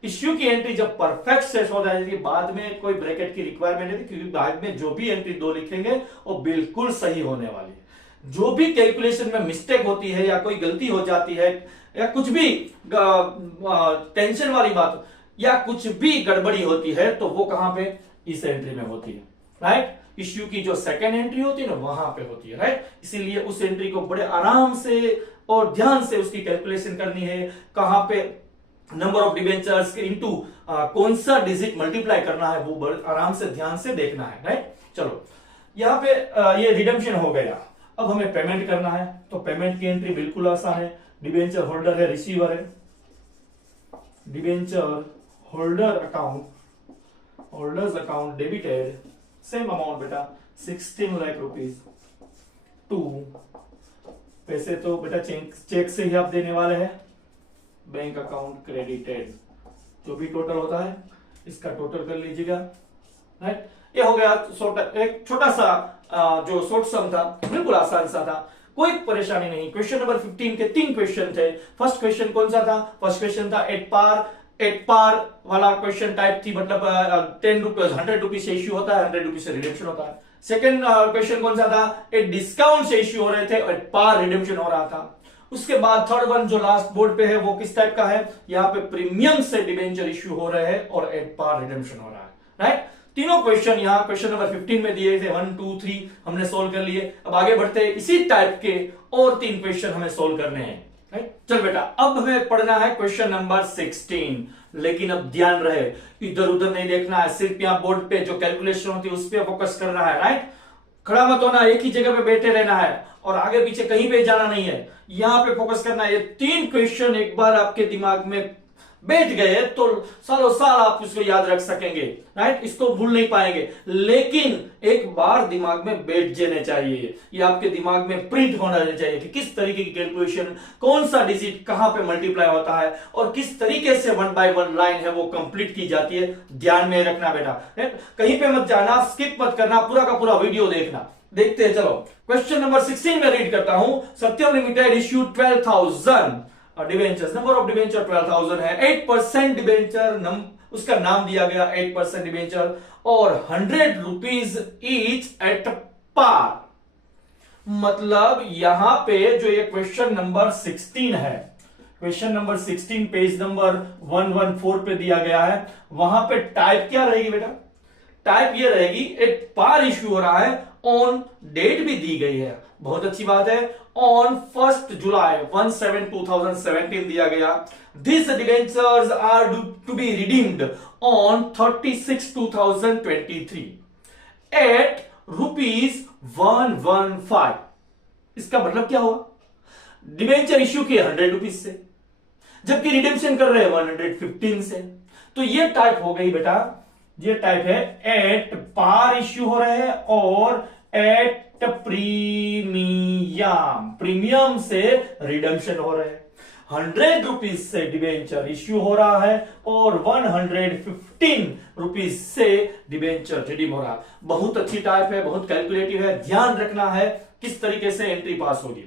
इश्यू की एंट्री जब परफेक्ट सेट हो जाएगी, बाद में कोई ब्रैकेट की रिक्वायरमेंट नहीं, क्योंकि बाद में जो भी एंट्री दो लिखेंगे वो बिल्कुल सही होने वाली है। जो भी कैलकुलेशन में मिस्टेक होती है या कोई गलती हो जाती है या कुछ भी टेंशन वाली बात या कुछ भी गड़बड़ी होती है तो वो कहां पे, इस एंट्री में होती है, राइट। इश्यू की जो सेकेंड एंट्री होती है ना वहां पे होती है, राइट। इसीलिए उस एंट्री को बड़े आराम से और ध्यान से उसकी कैलकुलेशन करनी है, कहां पे नंबर ऑफ डिबेंचर्स के इनटू कौन सा डिजिट मल्टीप्लाई करना है, वो बड़े आराम से ध्यान से देखना है, राइट। चलो यहां पे ये रिडेम्पशन हो गया, अब हमें पेमेंट करना है, तो पेमेंट की एंट्री बिल्कुल आसान है। डिबेंचर होल्डर है, रिसीवर है, debenture holder account, holders account debited, same amount बेटा 16 लाख रुपीज टू, पैसे तो बेटा चेक से ही आप देने वाले हैं, बैंक अकाउंट क्रेडिटेड, जो भी टोटल होता है इसका टोटल कर लीजिएगा, राइट। ये हो गया एक छोटा सा जो शॉर्ट सम था, बिल्कुल आसान सा था, कोई परेशानी नहीं। क्वेश्चन नंबर 15 के 3 क्वेश्चन थे। फर्स्ट क्वेश्चन कौन सा था? फर्स्ट क्वेश्चन था एट पार वाला क्वेश्चन टाइप थी, मतलब 10 रुपीज 100 रुपीज से इश्यू होता है, 100 रुपीज से रिडेम्पशन होता है। सेकंड क्वेश्चन कौन सा था? एट डिस्काउंट से इश्यू हो रहे थे, एट पार रिडेम्पशन हो रहा था। उसके बाद थर्ड वन जो लास्ट बोर्ड पे है वो किस टाइप का है? यहाँ पे प्रीमियम से डिबेंचर इश्यू हो रहे हैं और एट पार रिडेम्पशन हो रहा है, राइट। तीनों क्वेश्चन यहाँ क्वेश्चन नंबर 15 में दिए थे, 1 2 3 हमने सोल्व कर लिए। अब आगे बढ़ते हैं, इसी टाइप के और 3 क्वेश्चन हमें सोल्व करने हैं, राइट। चल बेटा अब हमें पढ़ना है क्वेश्चन नंबर 16, लेकिन अब ध्यान रहे इधर उधर नहीं देखना है, सिर्फ यहाँ बोर्ड पे जो कैलकुलेशन होती है उस पर फोकस करना है, राइट। खड़ा मत होना, एक ही जगह पे बैठे रहना है और आगे पीछे कहीं पे जाना नहीं है, यहां पे फोकस करना है। ये 3 क्वेश्चन एक बार आपके दिमाग में बैठ गए तो सालों साल आप इसको याद रख सकेंगे, राइट। इसको भूल नहीं पाएंगे, लेकिन एक बार दिमाग में बैठ जाने चाहिए, ये आपके दिमाग में प्रिंट होना चाहिए कि किस तरीके की कैलकुलेशन, कौन सा डिजिट कहां पे मल्टीप्लाई होता है और किस तरीके से 1 बाय 1 लाइन है वो कंप्लीट की जाती है। ध्यान में रखना बेटा, कहीं पे मत जाना, स्किप मत करना, पूरा का पूरा वीडियो देखना। देखते हैं, चलो क्वेश्चन नंबर 16 में रीड करता हूं। Satyam limited issue 12,000 debentures, number of debenture 12,000 है, 8% डिबेंचर, उसका नाम दिया गया 8% डिबेंचर और 100 रुपीज ईच एट पार। मतलब यहां पे जो ये क्वेश्चन नंबर 16 है, क्वेश्चन नंबर 16 पेज नंबर 114 पे दिया गया है, वहां पे टाइप क्या रहेगी बेटा? टाइप ये रहेगी एक पार इश्यू हो रहा है, ऑन डेट भी दी गई है, बहुत अच्छी बात है, ऑन 1 जुलाई 17/2017 दिया गया। This debentures are to be redeemed on 36/2023 at ₹115। इसका मतलब क्या हुआ? डिबेंचर इश्यू किए 100 रुपीज से, जबकि रिडेम्पशन कर रहे हैं 115 से, तो ये टाइप हो गई बेटा, ये टाइप है एट पार इश्यू हो रहे हैं और एट प्रीमियम, प्रीमियम से रिडेम्पशन हो रहे हैं। 100 रुपीज से डिबेंचर इश्यू हो रहा है और 115 रुपीज से डिबेंचर रिडीम हो रहा है। बहुत अच्छी टाइप है, बहुत कैलकुलेटिव है, ध्यान रखना है किस तरीके से एंट्री पास होगी।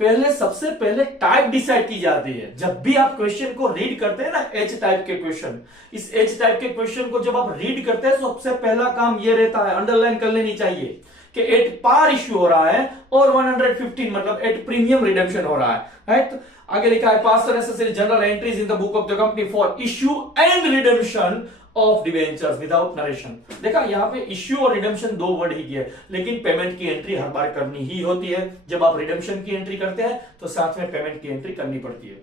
पहले सबसे पहले टाइप डिसाइड की जाती है। जब भी आप क्वेश्चन को रीड करते हैं ना, एच टाइप के क्वेश्चन, इस एच टाइप के क्वेश्चन को जब आप रीड करते हैं तो सबसे पहला काम ये रहता है, अंडरलाइन कर लेनी चाहिए कि एट पार इश्यू हो रहा है और 115 मतलब एट प्रीमियम रिडेम्पशन हो रहा है, राइट। आगे लिखा है पास necessary general entries in the book of the company for issue and redemption of debentures without narration. देखा यहां पे इश्यू और रिडेम्पशन 2 वर्ड ही किए, लेकिन पेमेंट की एंट्री हर बार करनी ही होती है। जब आप रिडेम्पशन की एंट्री करते हैं तो साथ में पेमेंट की एंट्री करनी पड़ती है।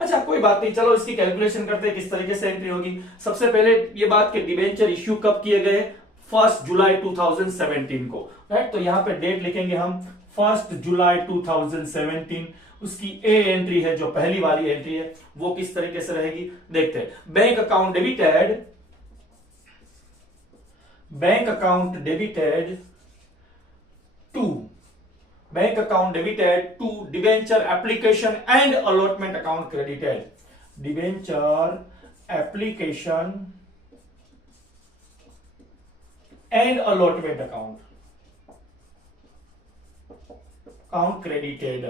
अच्छा कोई बात नहीं, चलो इसकी कैलकुलेशन करते हैं किस तरीके से एंट्री होगी। सबसे पहले ये बात कि डिबेंचर इश्यू कब किए गए? 1 जुलाई 2017 को, राइट। तो यहां पे डेट लिखेंगे हम 1 जुलाई 2017। उसकी ए एंट्री है जो पहली वाली एंट्री है, वो किस तरीके से रहेगी देखते हैं। Bank account debited, bank account debited to, bank account debited to debenture application and allotment account credited, debenture application and allotment account credited.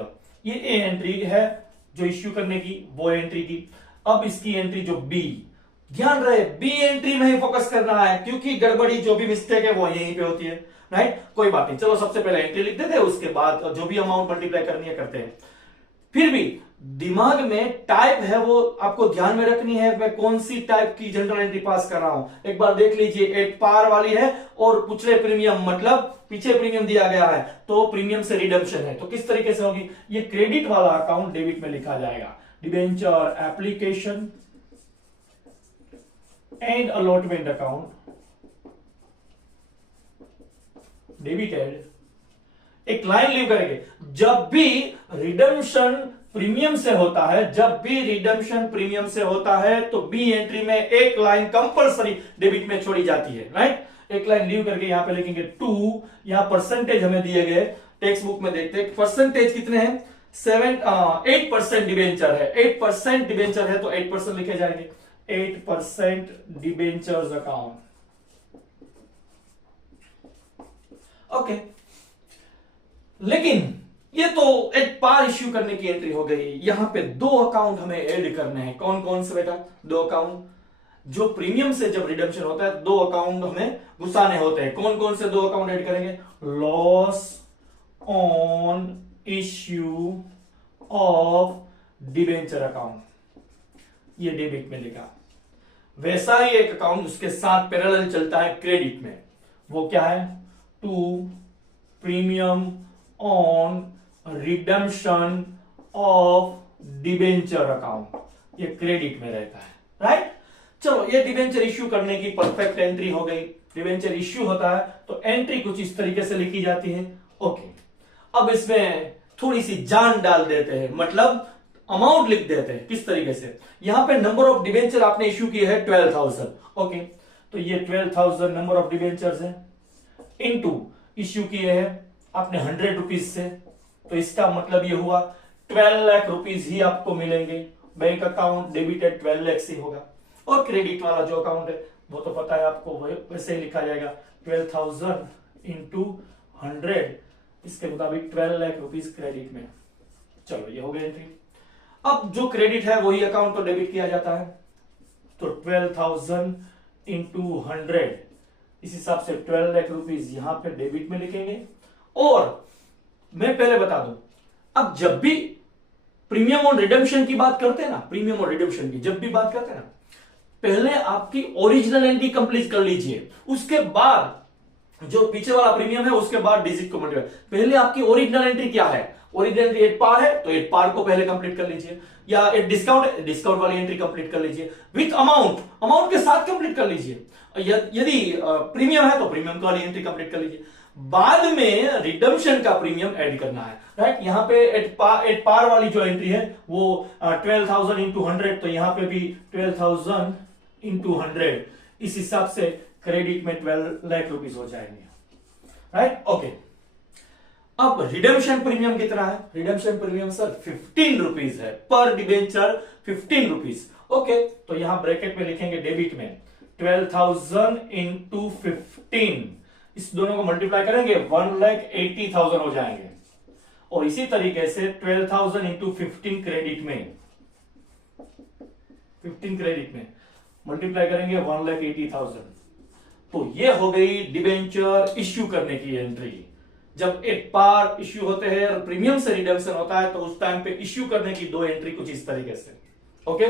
ये ए एंट्री है जो इश्यू करने की, वो एंट्री की। अब इसकी एंट्री जो बी, ध्यान रहे बी एंट्री में ही फोकस करना है, क्योंकि गड़बड़ी जो भी मिस्टेक है वो यहीं पे होती है, राइट। कोई बात नहीं, चलो सबसे पहले एंट्री लिख देते हैं, उसके बाद जो भी अमाउंट मल्टीप्लाई करनी है करते हैं। फिर भी दिमाग में टाइप है वो आपको ध्यान में रखनी है, मैं कौन सी टाइप की जनरल एंट्री पास कर रहा हूं। एक बार देख लीजिए, एट पार वाली है और पिछले प्रीमियम मतलब पीछे प्रीमियम दिया गया है, तो प्रीमियम से रिडम्पशन है, तो किस तरीके से होगी, ये क्रेडिट वाला अकाउंट डेबिट में लिखा जाएगा। Debenture application and allotment account debited, एक लाइन लीव करेंगे, जब भी रिडम्पशन प्रीमियम से होता है, जब भी रिडम्पशन प्रीमियम से होता है तो बी एंट्री में एक लाइन कंपलसरी डेबिट में छोड़ी जाती है, राइट। एक लाइन लीव करके यहां पे लिखेंगे 2, यहां परसेंटेज हमें दिए गए, टेक्स्ट बुक में देखते हैं परसेंटेज कितने हैं, 8% डिबेंचर है, 8% डिबेंचर है तो 8% लिखे जाएंगे, 8% डिबेंचर्स अकाउंट, ओके। लेकिन ये तो एक पार इश्यू करने की एंट्री हो गई, यहां पे दो अकाउंट हमें ऐड करने हैं। कौन कौन से बेटा, दो अकाउंट जो प्रीमियम से जब रिडम्पशन होता है, दो अकाउंट हमें घुसाने होते हैं। कौन कौन से दो अकाउंट ऐड करेंगे, loss on issue of debenture account, ये डेबिट में लिखा। वैसा ही एक अकाउंट उसके साथ पैरेलल चलता है क्रेडिट में, वो क्या है, to premium on redemption of debenture account, ये क्रेडिट में रहता है, राइट। चलो ये डिबेंचर इश्यू करने की परफेक्ट एंट्री हो गई। डिबेंचर इश्यू होता है तो एंट्री कुछ इस तरीके से लिखी जाती है, ओके। अब इसमें थोड़ी सी जान डाल देते हैं, मतलब अमाउंट लिख देते हैं। किस तरीके से, यहां पे नंबर ऑफ डिबेंचर आपने इश्यू किए हैं 12,000, ओके। तो ये 12,000 नंबर ऑफ डिबेंचर्स है, इनटू इश्यू किए हैं आपने 100 रुपीज से, तो इसका मतलब ये हुआ 12 लाख रुपीज ही आपको मिलेंगे। बैंक अकाउंट डेबिटेड 12 लाख से होगा, और क्रेडिट वाला जो अकाउंट है वो तो पता है आपको, वैसे ही लिखा जाएगा 12,000 इंटू 100, इसके मुताबिक 12 लाख रुपीज क्रेडिट में। चलो ये हो गई एंट्री। अब जो क्रेडिट है वही अकाउंट तो डेबिट किया जाता है, तो 12,000 इंटू 100, इस हिसाब से 12 लाख रुपीज यहां पे डेबिट में लिखेंगे। और मैं पहले बता दूं, अब जब भी प्रीमियम और रिडम्पशन की बात करते हैं ना, प्रीमियम और रिडम्पशन की जब भी बात करते हैं ना, पहले आपकी ओरिजिनल एंट्री कंप्लीट कर लीजिए, उसके बाद जो पीछे वाला प्रीमियम है उसके बाद डिजिट को मल्टीप्लाई। पहले आपकी ओरिजिनल एंट्री क्या है, ओरिजिनल एंट्री 8 पार है तो 8 पार को पहले कंप्लीट कर लीजिए, या एक डिस्काउंट है, डिस्काउंट वाली एंट्री कंप्लीट कर लीजिए, विथ अमाउंट, अमाउंट के साथ कंप्लीट कर लीजिए। यदि प्रीमियम है तो प्रीमियम वाली एंट्री कंप्लीट कर लीजिए, बाद में रिडम्पशन का प्रीमियम ऐड करना है, राइट। यहां पे एट पार वाली जो एंट्री है वो 12,000 इंटू 100, तो यहां पे भी 12,000 इंटू 100, इस हिसाब से क्रेडिट में 12 लाख रुपीज हो जाएंगे, राइट, ओके। अब रिडम्पशन प्रीमियम कितना है, रिडम्पशन प्रीमियम सर 15 रुपीज है पर डिबेंचर, 15 रुपीज, ओके। तो यहां ब्रैकेट में लिखेंगे डेबिट में 12,000 इंटू 15, इस दोनों को मल्टीप्लाई करेंगे 1,80,000 हो जाएंगे। और इसी तरीके से 12,000 इंटू 15 क्रेडिट में, 15 क्रेडिट में मल्टीप्लाई करेंगे 1,80,000। तो ये हो गई डिबेंचर इश्यू करने की एंट्री। जब एक पार इश्यू होते हैं और प्रीमियम से रिडम्पशन होता है तो उस टाइम पे इश्यू करने की दो एंट्री कुछ इस तरीके से, ओके।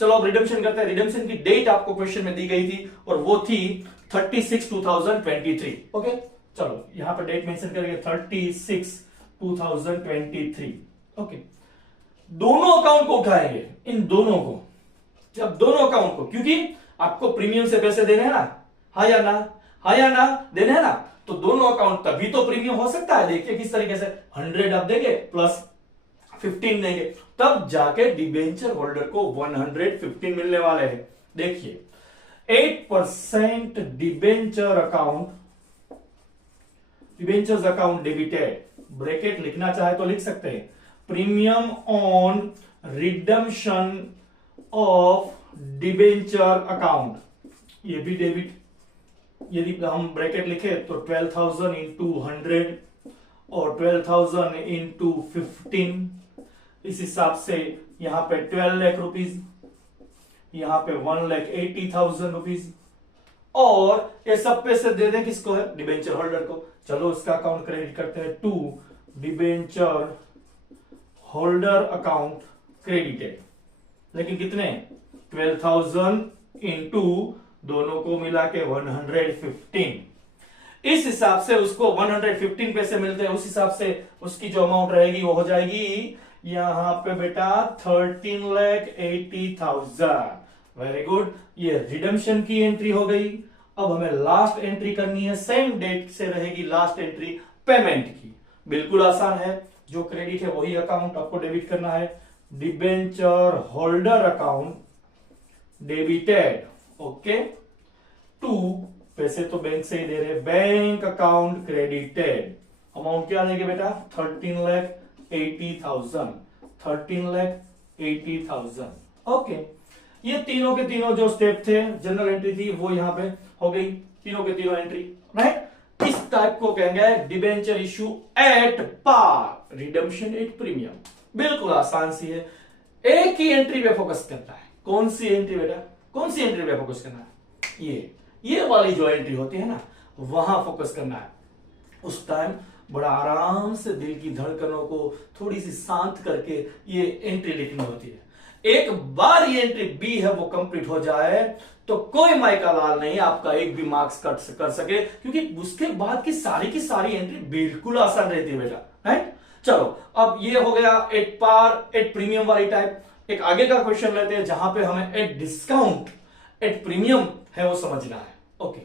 चलो अब रिडम्पशन करते हैं। रिडम्पशन की डेट आपको क्वेश्चन में दी गई थी और वो थी 36/2023, ओके। चलो यहां पर डेट मेंशन करेंगे 36/2023, ओके। दोनों अकाउंट को उठाएंगे, इन दोनों को, जब दोनों अकाउंट को, क्योंकि आपको प्रीमियम से पैसे देने हैं ना, हाँ या ना, हाँ या ना देने हैं ना, तो दोनों अकाउंट तभी तो प्रीमियम हो सकता है। देखिए किस तरीके से 100 आप देंगे प्लस 15 देंगे, तब जाके डिबेंचर होल्डर को 115 मिलने वाले हैं। देखिए 8% debenture account, debentures account debited, bracket लिखना चाहे तो लिख सकते हैं, premium on redemption of debenture account, ये भी डेबिट। यदि हम ब्रैकेट लिखे तो 12,000 इंटू 100 और 12,000 इंटू 15, इस हिसाब से यहां पे 12 लाख रुपीज, यहां पे 1,80,000 रुपीज, और ये सब पैसे दे दें किसको है, डिबेंचर होल्डर को। चलो उसका अकाउंट क्रेडिट करते हैं, to debenture holder account credited, लेकिन कितने, 12,000 इंटू दोनों को मिला के 115। इस हिसाब से उसको 115 पैसे मिलते हैं, उस हिसाब से उसकी जो अमाउंट रहेगी वो हो जाएगी यहां पे बेटा 13,80,000। वेरी गुड, ये रिडम्पशन की एंट्री हो गई। अब हमें लास्ट एंट्री करनी है, सेम डेट से रहेगी लास्ट एंट्री पेमेंट की। बिल्कुल आसान है, जो क्रेडिट है वही अकाउंट आपको डेबिट करना है। Debenture holder account debited, okay, to, पैसे तो बैंक से ही दे रहे, बैंक अकाउंट क्रेडिटेड, अमाउंट क्या देंगे बेटा, 13,80,000, 13,80,000। ओके, ये तीनों के तीनों जो स्टेप थे, जनरल एंट्री थी, वो यहां पे हो गई, तीनों के तीनों एंट्री, राइट। इस टाइप को कहेंगे debenture issue at par, redemption at premium. बिल्कुल आसान सी है, एक ही एंट्री पे फोकस करता है। कौन सी एंट्री बेटा, कौन सी एंट्री पे फोकस करना है, ये वाली जो एंट्री होती है ना, वहां फोकस करना है। उस टाइम बड़ा आराम से दिल की धड़कनों को थोड़ी सी शांत करके ये एंट्री लिखनी होती है। एक बार ये एंट्री बी है वो कंप्लीट हो जाए तो कोई माइका लाल नहीं आपका एक भी मार्क्स कट कर सके, क्योंकि उसके बाद की सारी एंट्री बिल्कुल आसान रहती है बेटा, राइट। चलो अब ये हो गया एट पार एट प्रीमियम वाली टाइप। एक आगे का क्वेश्चन लेते हैं जहां पे हमें एट डिस्काउंट एट प्रीमियम है वो समझना है। ओके,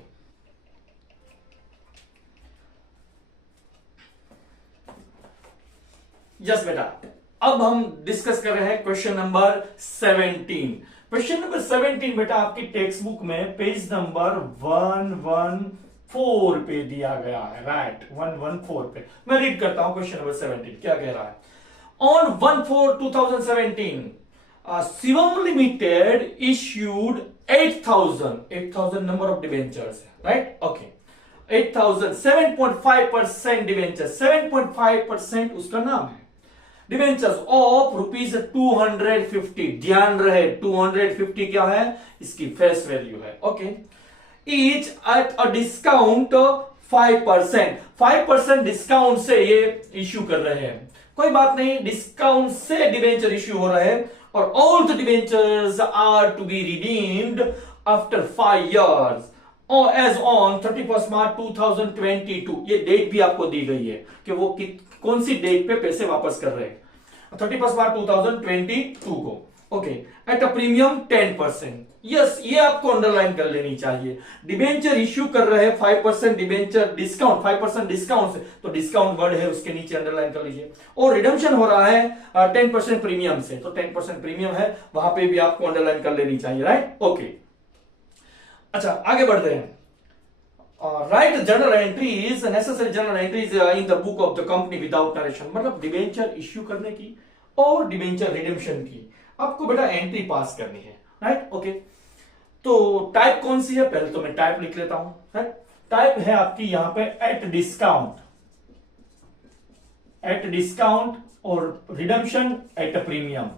यस बेटा, अब हम डिस्कस कर रहे हैं क्वेश्चन नंबर 17। क्वेश्चन नंबर 17 बेटा आपकी टेक्स्ट बुक में पेज नंबर 114 पे दिया गया है, राइट, 114 पे। मैं रीड करता हूं क्वेश्चन नंबर 17 क्या कह रहा है। On 1/4/2017 Shivam limited issued 8,000 number of debentures, right, okay, 8,000 7.5% debenture, 7.5% उसका नाम है, डिबेंचर्स ऑफ रुपीज 250। ध्यान रहे 250 क्या है, इसकी फेस वैल्यू है, okay, each at a discount 5%, 5% discount से ये इश्यू कर रहे हैं। कोई बात नहीं, डिस्काउंट से डिबेंचर इश्यू हो रहा है, और all the debentures are to be redeemed after 5 years और एज ऑन 31 मार्च 2022। ये डेट भी आपको दी गई है कि वो कौन सी डेट पे पैसे वापस कर रहे हैं, 31 मार्च 2022 को, okay, at a premium 10%। Yes, ये आपको अंडरलाइन कर लेनी चाहिए। डिबेंचर इश्यू कर रहे हैं 5% डिबेंचर डिस्काउंट, 5% डिस्काउंट से, तो डिस्काउंट वर्ड है उसके नीचे अंडरलाइन कर लीजिए। और रिडम्पशन हो रहा है 10% प्रीमियम से, तो 10% प्रीमियम है, वहां पे भी आपको अंडरलाइन कर लेनी चाहिए, राइट, ओके। अच्छा आगे बढ़ते हैं। Right journal entries, necessary journal entries in the book of the company without narration, मतलब डिबेंचर इश्यू करने की और डिबेंचर रिडेम्पशन की आपको बेटा एंट्री पास करनी है, राइट, ओके। तो टाइप कौन सी है, पहले तो मैं टाइप लिख लेता हूं, राइट। टाइप है आपकी यहां पे एट डिस्काउंट और redemption at premium,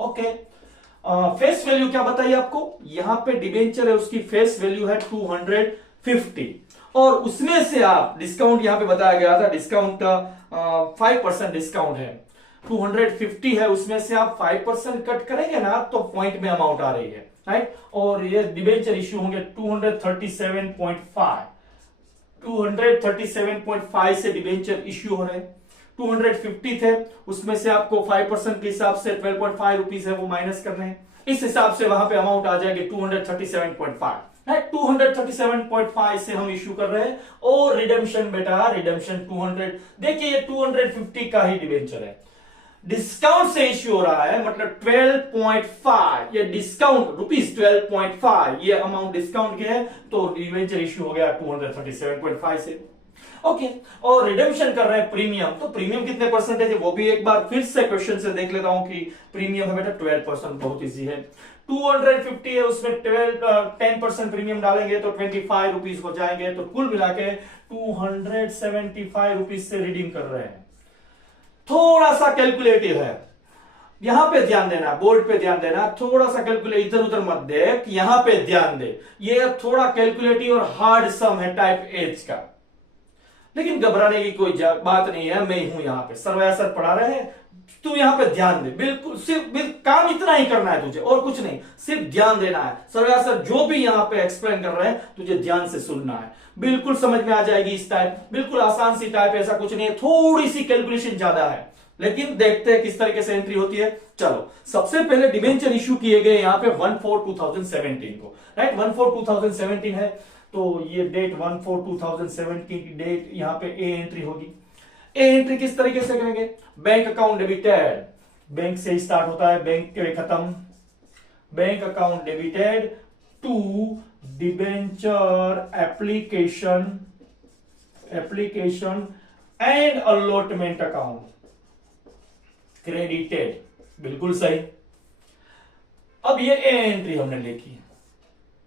okay. Face value क्या बताइए आपको, यहां पे डिबेंचर है उसकी फेस वैल्यू है 250, और उसमें से आप डिस्काउंट यहां पे बताया गया था, डिस्काउंट 5% डिस्काउंट है, 250 है, उसमें से आप 5% कट करेंगे ना तो पॉइंट में अमाउंट आ रही है, राइट। और ये डिबेंचर इश्यू होंगे 237.5 से डिबेंचर इश्यू हो रहे हैं। 250 थे, उसमें से आपको 5% के हिसाब से 12.5 रुपीज है वो माइनस करने हैं, इस हिसाब से वहां पे अमाउंट आ जाएगी 237.5, 237.5 से हम इश्यू कर रहे हैं। और रिडेम्पशन बेटा, रिडेम्पशन 200, देखिए ये 250 का ही डिबेंचर है, डिस्काउंट से इश्यू हो रहा है, मतलब 12.5, ये डिस्काउंट रुपीज 12.5, ये अमाउंट डिस्काउंट के है, तो डिबेंचर इश्यू हो गया 237.5 से, ओके। और रिडेम्पशन कर रहे हैं प्रीमियम, तो प्रीमियम कितने परसेंटेज है वो भी एक बार फिर से क्वेश्चन से देख लेता हूं कि प्रीमियम है बेटा 12%, बहुत इजी है। 250 है, उसमें 10% प्रीमियम डालेंगे तो 25 रुपीज हो जाएंगे, तो कुल मिला के 275 रुपीज से रिडीम कर रहे हैं। थोड़ा सा कैलकुलेटिव है, यहां पे ध्यान देना, बोर्ड पे ध्यान देना, थोड़ा सा कैलकुलेट, इधर उधर मत देख, यहां पे ध्यान दे। ये थोड़ा कैलकुलेटिव और हार्ड सम है टाइप एच का, लेकिन घबराने की कोई बात नहीं है, मैं हूं यहां पे, सर्वया सर पढ़ा रहे हैं, तू यहां पे ध्यान दे, बिल्कुल सिर्फ काम इतना ही करना है तुझे, और कुछ नहीं, सिर्फ ध्यान देना है। सर्वया सर जो भी यहां पे एक्सप्लेन कर रहे हैं तुझे ध्यान से सुनना है, बिल्कुल समझ में आ जाएगी इस टाइप, बिल्कुल आसान सी टाइप, ऐसा कुछ नहीं है, थोड़ी सी कैलकुलेशन ज्यादा है, लेकिन देखते हैं किस तरीके से एंट्री होती है। चलो, सबसे पहले डिबेंचर इश्यू किए गए यहां पे 1/4/2017 को, राइट, 1/4/2017 है, तो ये डेट 1/4/2017 की डेट यहां पे ए एंट्री होगी। ए एंट्री किस तरीके से करेंगे, बैंक अकाउंट डेबिटेड, बैंक से स्टार्ट होता है, बैंक के खत्म, bank account debited to debenture application and allotment account credited, बिल्कुल सही। अब ये ए एंट्री हमने लिखी,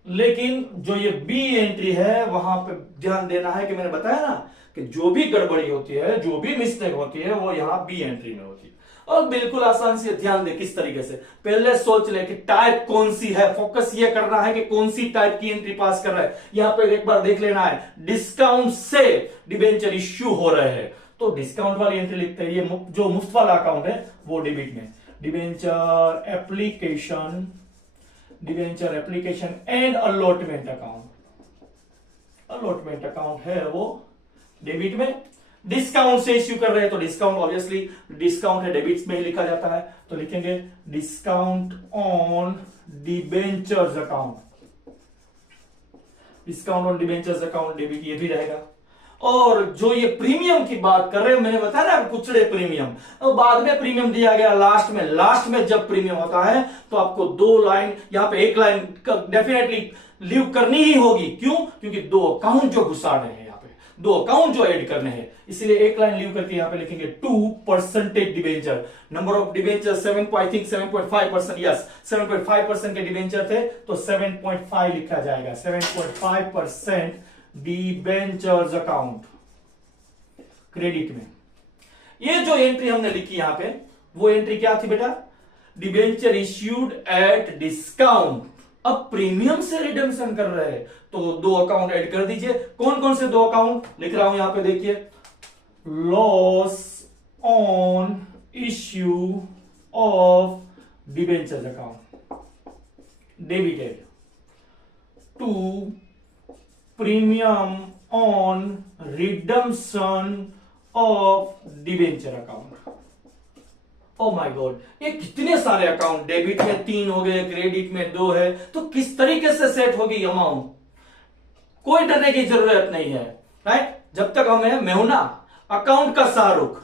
लेकिन जो ये बी एंट्री है वहां पे ध्यान देना है कि मैंने बताया ना कि जो भी गड़बड़ी होती है, जो भी मिस्टेक होती है, वो यहां बी एंट्री में होती है। और बिल्कुल आसान से ध्यान दे किस तरीके से, पहले सोच ले कि टाइप कौन सी है, फोकस ये करना है कि कौन सी टाइप की एंट्री पास कर रहा है। यहां पे एक बार देख लेना है, डिस्काउंट से डिबेंचर इश्यू हो रहे हैं, तो डिस्काउंट वाली एंट्री लिखते हैं, ये जो मुफ्त वाला अकाउंट है वो डेबिट में, debenture application and allotment account है वो डेबिट में। डिस्काउंट से इश्यू कर रहे हैं तो डिस्काउंट ऑब्वियसली डिस्काउंट है, डेबिट्स में ही लिखा जाता है, तो लिखेंगे discount on debentures account, discount on debentures account debit, ये भी रहेगा। और जो ये प्रीमियम की बात कर रहे हैं, मैंने बताया ना कुचड़े प्रीमियम, और बाद में प्रीमियम दिया गया लास्ट में जब प्रीमियम होता है तो आपको 2 लाइन, यहां पे 1 लाइन डेफिनेटली लीव करनी ही होगी। क्यों? क्योंकि 2 अकाउंट जो घुसाने हैं, यहां पे 2 अकाउंट जो ऐड करने हैं, इसलिए 1 लाइन लीव करके यहां पे लिखेंगे 2% debenture, number of debenture 7.5%, yes 7.5% के डिबेंचर थे तो 7.5 लिखा जाएगा, 7.5% डिबेंचर्स अकाउंट क्रेडिट में। ये जो एंट्री हमने लिखी यहां पे, वो एंट्री क्या थी बेटा, डिबेंचर इश्यूड एट डिस्काउंट। अब प्रीमियम से रिडेम्पशन कर रहे हैं तो 2 अकाउंट ऐड कर दीजिए। कौन कौन से 2 अकाउंट लिख रहा हूं यहां पे, देखिए, loss on issue of debentures account debited to premium on redemption of debenture account. Oh my god, ये कितने सारे अकाउंट, डेबिट में 3 हो गए, क्रेडिट में 2 है, तो किस तरीके से सेट होगी अमाउंट, कोई डरने की जरूरत नहीं है, राइट। जब तक मैं हूं ना अकाउंट का शाहरुख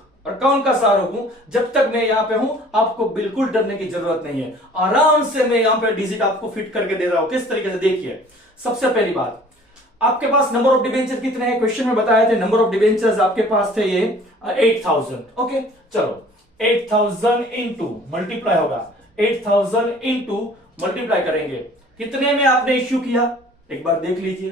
हूं, जब तक मैं यहां पे हूं आपको बिल्कुल डरने की जरूरत नहीं है। आराम से मैं यहां पे डिजिट आपको फिट करके दे रहा हूं, किस तरीके से देखिए। सबसे पहली बात, आपके पास नंबर ऑफ डिबेंचर कितने हैं, क्वेश्चन में बताए थे नंबर ऑफ डिबेंचर्स आपके पास थे ये 8000, ओके। चलो 8000 इंटू मल्टीप्लाई होगा, 8000 इंटू मल्टीप्लाई करेंगे, कितने में आपने इश्यू किया, एक बार देख लीजिए,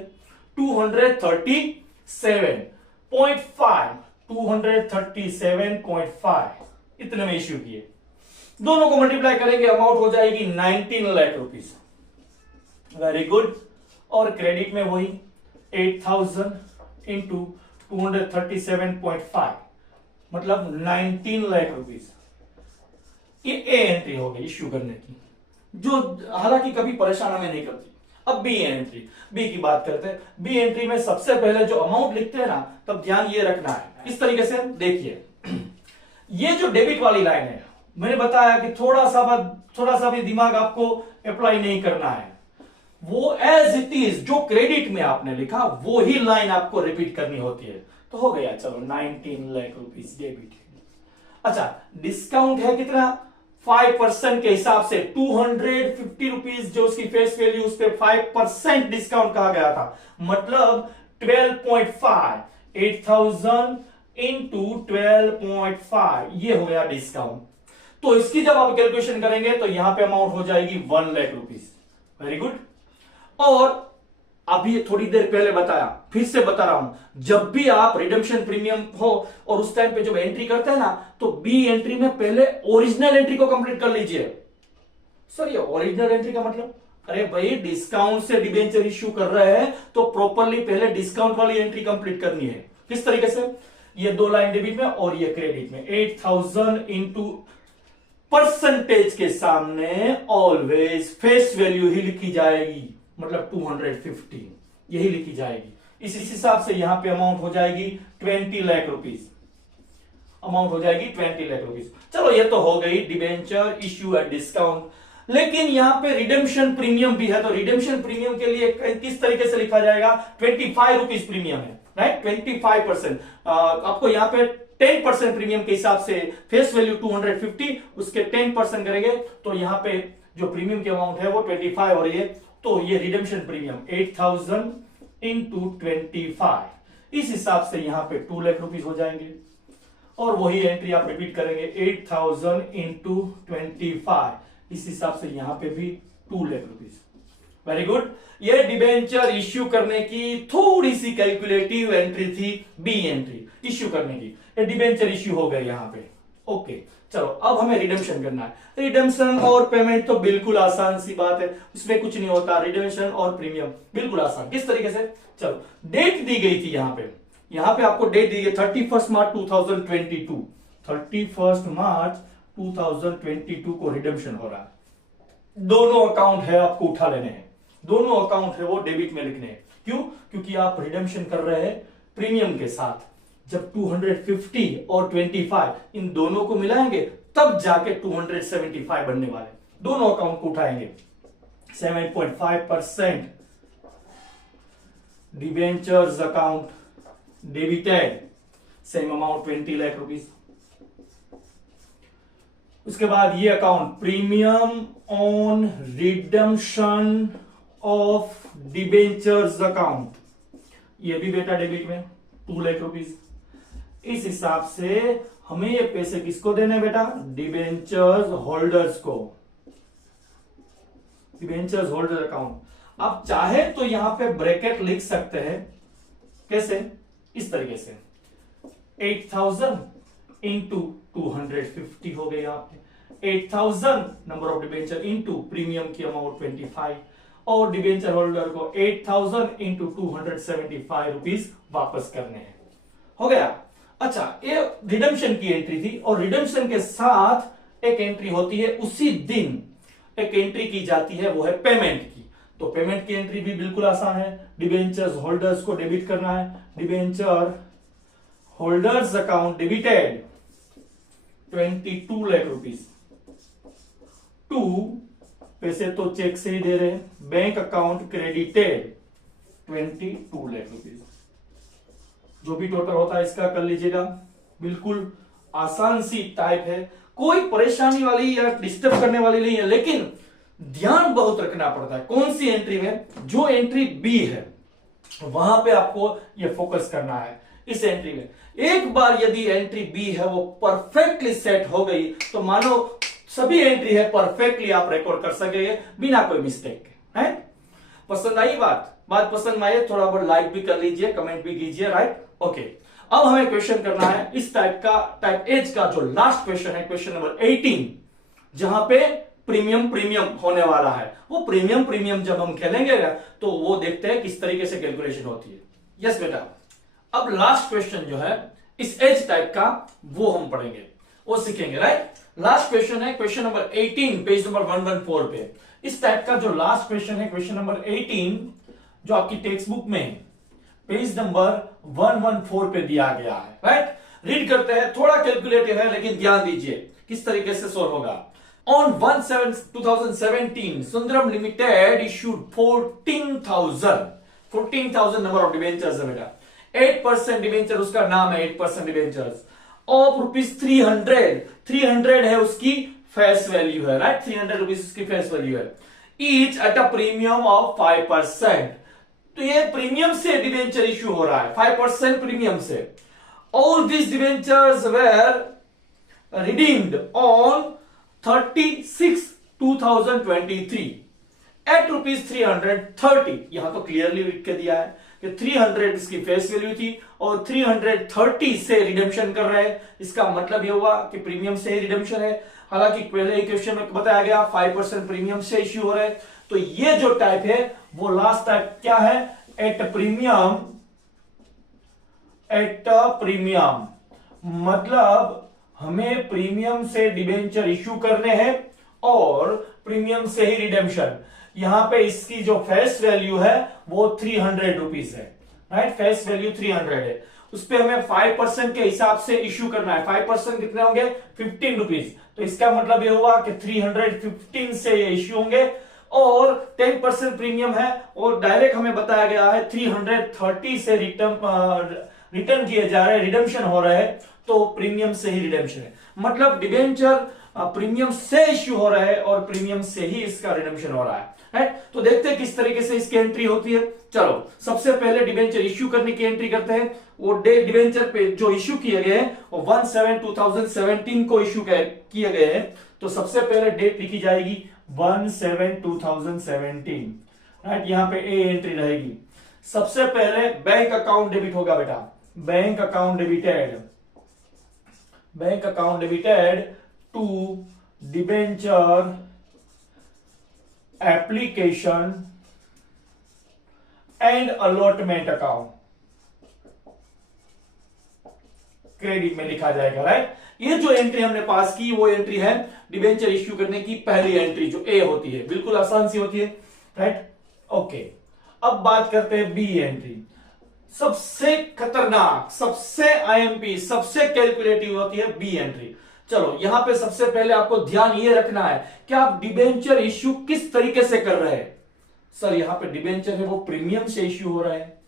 237.5 इतने में इश्यू किए। दोनों को मल्टीप्लाई करेंगे, अमाउंट हो जाएगी 19 लाख रुपीस, वेरी गुड। और क्रेडिट में वही 8000 इंटू 237.5 मतलब 19 लाख रुपीस। ये ए एंट्री हो गई इश्यू करने की, जो हालांकि कभी परेशान हमें नहीं करती। अब बी एंट्री, बी की बात करते हैं। बी एंट्री में सबसे पहले जो अमाउंट लिखते हैं ना, तब ध्यान ये रखना है, इस तरीके से देखिए, ये जो डेबिट वाली लाइन है, मैंने बताया कि थोड़ा सा भी दिमाग आपको अप्लाई नहीं करना है, वो एज इट इज जो क्रेडिट में आपने लिखा वो ही लाइन आपको रिपीट करनी होती है। तो हो गया, चलो 19 लाख रुपीस डेबिट। अच्छा, डिस्काउंट है कितना, 5% के हिसाब से 250 रुपीज जो उसकी फेस वैल्यू, उस पर 5% डिस्काउंट कहा गया था, मतलब 12.5, 8000 इंटू 12.5 ये हो गया डिस्काउंट। तो इसकी जब आप कैलकुलेशन करेंगे तो यहां पे अमाउंट हो जाएगी 1 लाख रुपीस, वेरी गुड। और अभी थोड़ी देर पहले बताया, फिर से बता रहा हूं, जब भी आप रिडेम्पशन प्रीमियम हो और उस टाइम पे जब एंट्री करते हैं ना, तो बी एंट्री में पहले ओरिजिनल एंट्री को कंप्लीट कर लीजिए। सर ये ओरिजिनल एंट्री का मतलब, अरे भाई डिस्काउंट से डिबेंचर इश्यू कर रहे हैं तो प्रॉपरली पहले डिस्काउंट वाली एंट्री कंप्लीट करनी है। किस तरीके से, ये 2 लाइन डेबिट में और ये क्रेडिट में, 8000 इंटू परसेंटेज के सामने ऑलवेज फेस वैल्यू ही लिखी जाएगी, मतलब 250 यही लिखी जाएगी। इस हिसाब से यहां पे अमाउंट हो जाएगी 20 लाख रुपीज, अमाउंट हो जाएगी 20 लाख रुपीज। चलो ये तो हो गई डिबेंचर इश्यू एट डिस्काउंट, लेकिन यहां पे रिडेम्पशन प्रीमियम भी है, तो रिडेम्पशन प्रीमियम के लिए किस तरीके से लिखा जाएगा, 25 रुपीज प्रीमियम है, राइट, 25%। आपको यहां पे 10% प्रीमियम के हिसाब से फेस वैल्यू 250, उसके 10% करेंगे तो यहां पे जो प्रीमियम की अमाउंट है वो 25 हो रही है। तो ये रिडेम्पशन प्रीमियम 8000 इंटू 25, इस हिसाब से यहां पे 2 लाख रुपीज हो जाएंगे। और वही एंट्री आप रिपीट करेंगे 8000 इंटू 25, इस हिसाब से यहां पे भी 2 लाख रुपीज। वेरी गुड, ये डिबेंचर इश्यू करने की थोड़ी सी कैलकुलेटिव एंट्री थी, बी एंट्री इश्यू करने की, ये डिबेंचर इश्यू हो गए यहां पे। ओके चलो अब हमें रिडेम्पशन करना है। रिडेम्पशन और पेमेंट तो बिल्कुल आसान सी बात है, उसमें कुछ नहीं होता, रिडेम्पशन और प्रीमियम बिल्कुल आसान। किस तरीके से, चलो डेट दी गई थी यहां पे आपको डेट दी गई 31 मार्च 2022, 31 मार्च 2022 को रिडेम्पशन हो रहा है। दोनों अकाउंट है आपको उठा लेने हैं, दोनों अकाउंट है वो डेबिट में लिखने हैं। क्यों, क्योंकि आप रिडेम्पशन कर रहे हैं प्रीमियम के साथ। जब 250 और 25 इन दोनों को मिलाएंगे तब जाके 275 बनने वाले, दोनों अकाउंट को उठाएंगे। 7.5% debentures account debited, same amount 20 lakh rupees. उसके बाद ये account premium on redemption of debentures account, ये भी बेटा डेबिट में 2 लाख रुपीज। इस हिसाब से हमें ये पैसे किसको देने बेटा, डिबेंचर्स होल्डर्स को, डिबेंचर्स होल्डर अकाउंट। आप चाहे तो यहां पे ब्रैकेट लिख सकते हैं, कैसे, इस तरीके से 8000 इंटू 250 हो गई आपने, 8000 number of debenture into premium की अमाउंट 25, और डिबेंचर होल्डर को 8000 इंटू 275 रुपीज वापस करने हैं। हो गया। अच्छा, ये रिडेम्पशन की एंट्री थी, और रिडेम्पशन के साथ एक एंट्री होती है, उसी दिन एक एंट्री की जाती है, वो है पेमेंट की। तो पेमेंट की एंट्री भी बिल्कुल आसान है, डिबेंचर्स होल्डर्स को डेबिट करना है, debenture holders account debited 22 lakh rupees, 2 पैसे तो चेक से ही दे रहे हैं, bank account credited 22 lakh rupees. जो भी टोटल होता है इसका कर लीजिएगा, बिल्कुल आसान सी टाइप है, कोई परेशानी वाली या डिस्टर्ब करने वाली नहीं है, लेकिन ध्यान बहुत रखना पड़ता है। कौन सी एंट्री में, जो एंट्री बी है वहां पे आपको ये फोकस करना है। इस एंट्री में एक बार यदि एंट्री बी है वो परफेक्टली सेट हो गई तो मानो सभी एंट्री है परफेक्टली आप रिकॉर्ड कर सकेंगे बिना कोई मिस्टेक के। है पसंद आई बात पसंद आई थोड़ा बहुत लाइक भी कर लीजिए, कमेंट भी कीजिए, राइट। ओके, अब हमें क्वेश्चन करना है इस टाइप एज का जो लास्ट क्वेश्चन है, क्वेश्चन नंबर 18, जहां पे प्रीमियम होने वाला है। वो प्रीमियम जब हम खेलेंगे तो वो देखते हैं किस तरीके से कैलकुलेशन होती है। यस बेटा, अब लास्ट क्वेश्चन जो है इस एज टाइप का वो हम पढ़ेंगे, वो सीखेंगे, राइट। लास्ट क्वेश्चन है क्वेश्चन नंबर 18, पेज नंबर 114 पे। इस टाइप का जो लास्ट क्वेश्चन है क्वेश्चन नंबर 18, जो आपकी टेक्स्ट बुक में पेज नंबर 114 पे दिया गया है, राइट। रीड करते हैं, थोड़ा कैलकुलेटिव है लेकिन ध्यान दीजिए किस तरीके से सोल्व होगा। On 1/7/2017, Sundaram Limited issued 14,000 number of debentures है बेटा। 8% डिवेंचर उसका नाम है, 8% डिवेंचर्स ऑफ ₹300, 300 है उसकी फेस वैल्यू है, राइट। 300 रुपीज उसकी फेस वैल्यू है, each at a premium of 5%। तो ये प्रीमियम से डिवेंचर इश्यू हो रहा है, 5% प्रीमियम से। All this debentures were redeemed on 36/2023 at ₹330। यहां तो क्लियरली लिख के दिया है कि 300 इसकी फेस वैल्यू थी और 330 से रिडेम्पशन कर रहे हैं। इसका मतलब यह हुआ कि प्रीमियम से ही रिडेम्पशन है। हालांकि पहले क्वेश्चन में बताया गया 5% प्रीमियम से इश्यू हो रहा है। तो ये जो टाइप है वो लास्ट टाइप क्या है, एट प्रीमियम, मतलब हमें प्रीमियम से डिबेंचर इश्यू करने हैं और प्रीमियम से ही रिडेम्पशन। यहां पे इसकी जो फेस वैल्यू है वो 300 रुपीज है, राइट। फेस वैल्यू 300 है, उस पर हमें 5% के हिसाब से इश्यू करना है। 5% कितने होंगे, 15 रुपीज। तो इसका मतलब ये हुआ कि 315 से ये इश्यू होंगे और 10% प्रीमियम है और डायरेक्ट हमें बताया गया है 330 से रिटर्न किए जा रहे हैं, रिडेम्पशन हो रहे हैं, तो प्रीमियम से ही रिडेम्पशन है। मतलब डिबेंचर प्रीमियम से इश्यू हो रहा है और प्रीमियम से ही इसका रिडेम्पशन हो रहा है। तो देखते हैं किस तरीके से इसकी एंट्री होती है। चलो सबसे पहले डिबेंचर इश्यू करने की एंट्री करते हैं। वो डिबेंचर पे जो इश्यू किए गए हैं वो 1/7/2017 को इश्यू किए गए हैं। तो सबसे पहले डेट लिखी जाएगी 1/7/2017, राइट। यहां पे ए एंट्री रहेगी। सबसे पहले बैंक अकाउंट डेबिट होगा बेटा, bank account debited to debenture application and allotment account, credit में लिखा जाएगा, राइट। ये जो एंट्री हमने पास की वो एंट्री है डिबेंचर इश्यू करने की पहली एंट्री, जो ए होती है, बिल्कुल आसान सी होती है, राइट। ओके, अब बात करते हैं बी एंट्री। सबसे खतरनाक, सबसे आईएमपी, सबसे कैलकुलेटिव होती है बी एंट्री। चलो यहां पे सबसे पहले आपको ध्यान ये रखना है कि आप डिबेंचर इश्यू किस तरीके से कर रहे हैं। सर यहां पे डिबेंचर है वो प्रीमियम से इश्यू हो रहा है,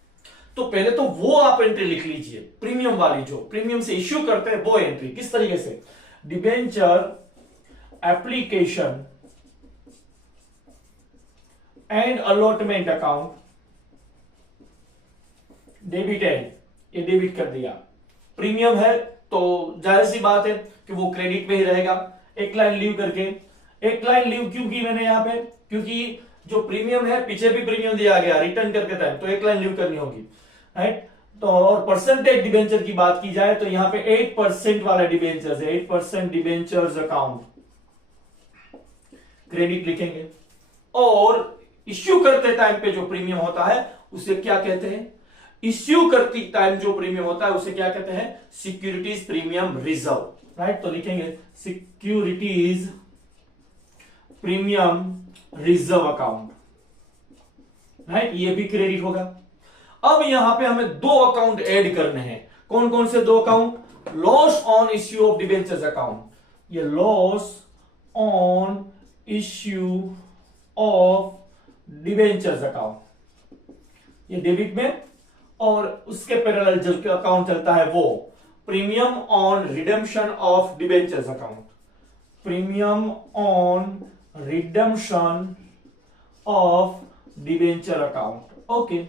तो पहले तो वो आप एंट्री लिख लीजिए, प्रीमियम वाली, जो प्रीमियम से इश्यू करते हैं वो एंट्री। किस तरीके से, debenture application and allotment account debited, ये डेबिट कर दिया। प्रीमियम है तो जाहिर सी बात है कि वो क्रेडिट में ही रहेगा। एक लाइन लीव करके, एक लाइन लीव क्यों की मैंने यहां पे, क्योंकि जो प्रीमियम है पीछे भी प्रीमियम दिया गया रिटर्न करके टाइम, तो एक लाइन लीव करनी होगी, राइट। तो और परसेंटेज डिबेंचर की बात की जाए तो यहां पे 8% वाले डिबेंचर्स है, 8% डिबेंचर्स अकाउंट क्रेडिट लिखेंगे। और इश्यू करते टाइम पे जो प्रीमियम होता है उसे क्या कहते हैं, इश्यू करती टाइम जो प्रीमियम होता है उसे क्या कहते हैं, सिक्योरिटीज प्रीमियम रिजर्व, राइट। तो लिखेंगे securities premium reserve account, right. ये भी क्रेडिट होगा। अब यहां पे हमें दो अकाउंट ऐड करने हैं। कौन कौन से दो account, loss on issue of debentures account, ये loss on issue of debentures account, ये डेबिट में, और उसके पैरेलल जो अकाउंट चलता है वो premium on redemption of debentures account, premium on redemption of debenture account. Okay,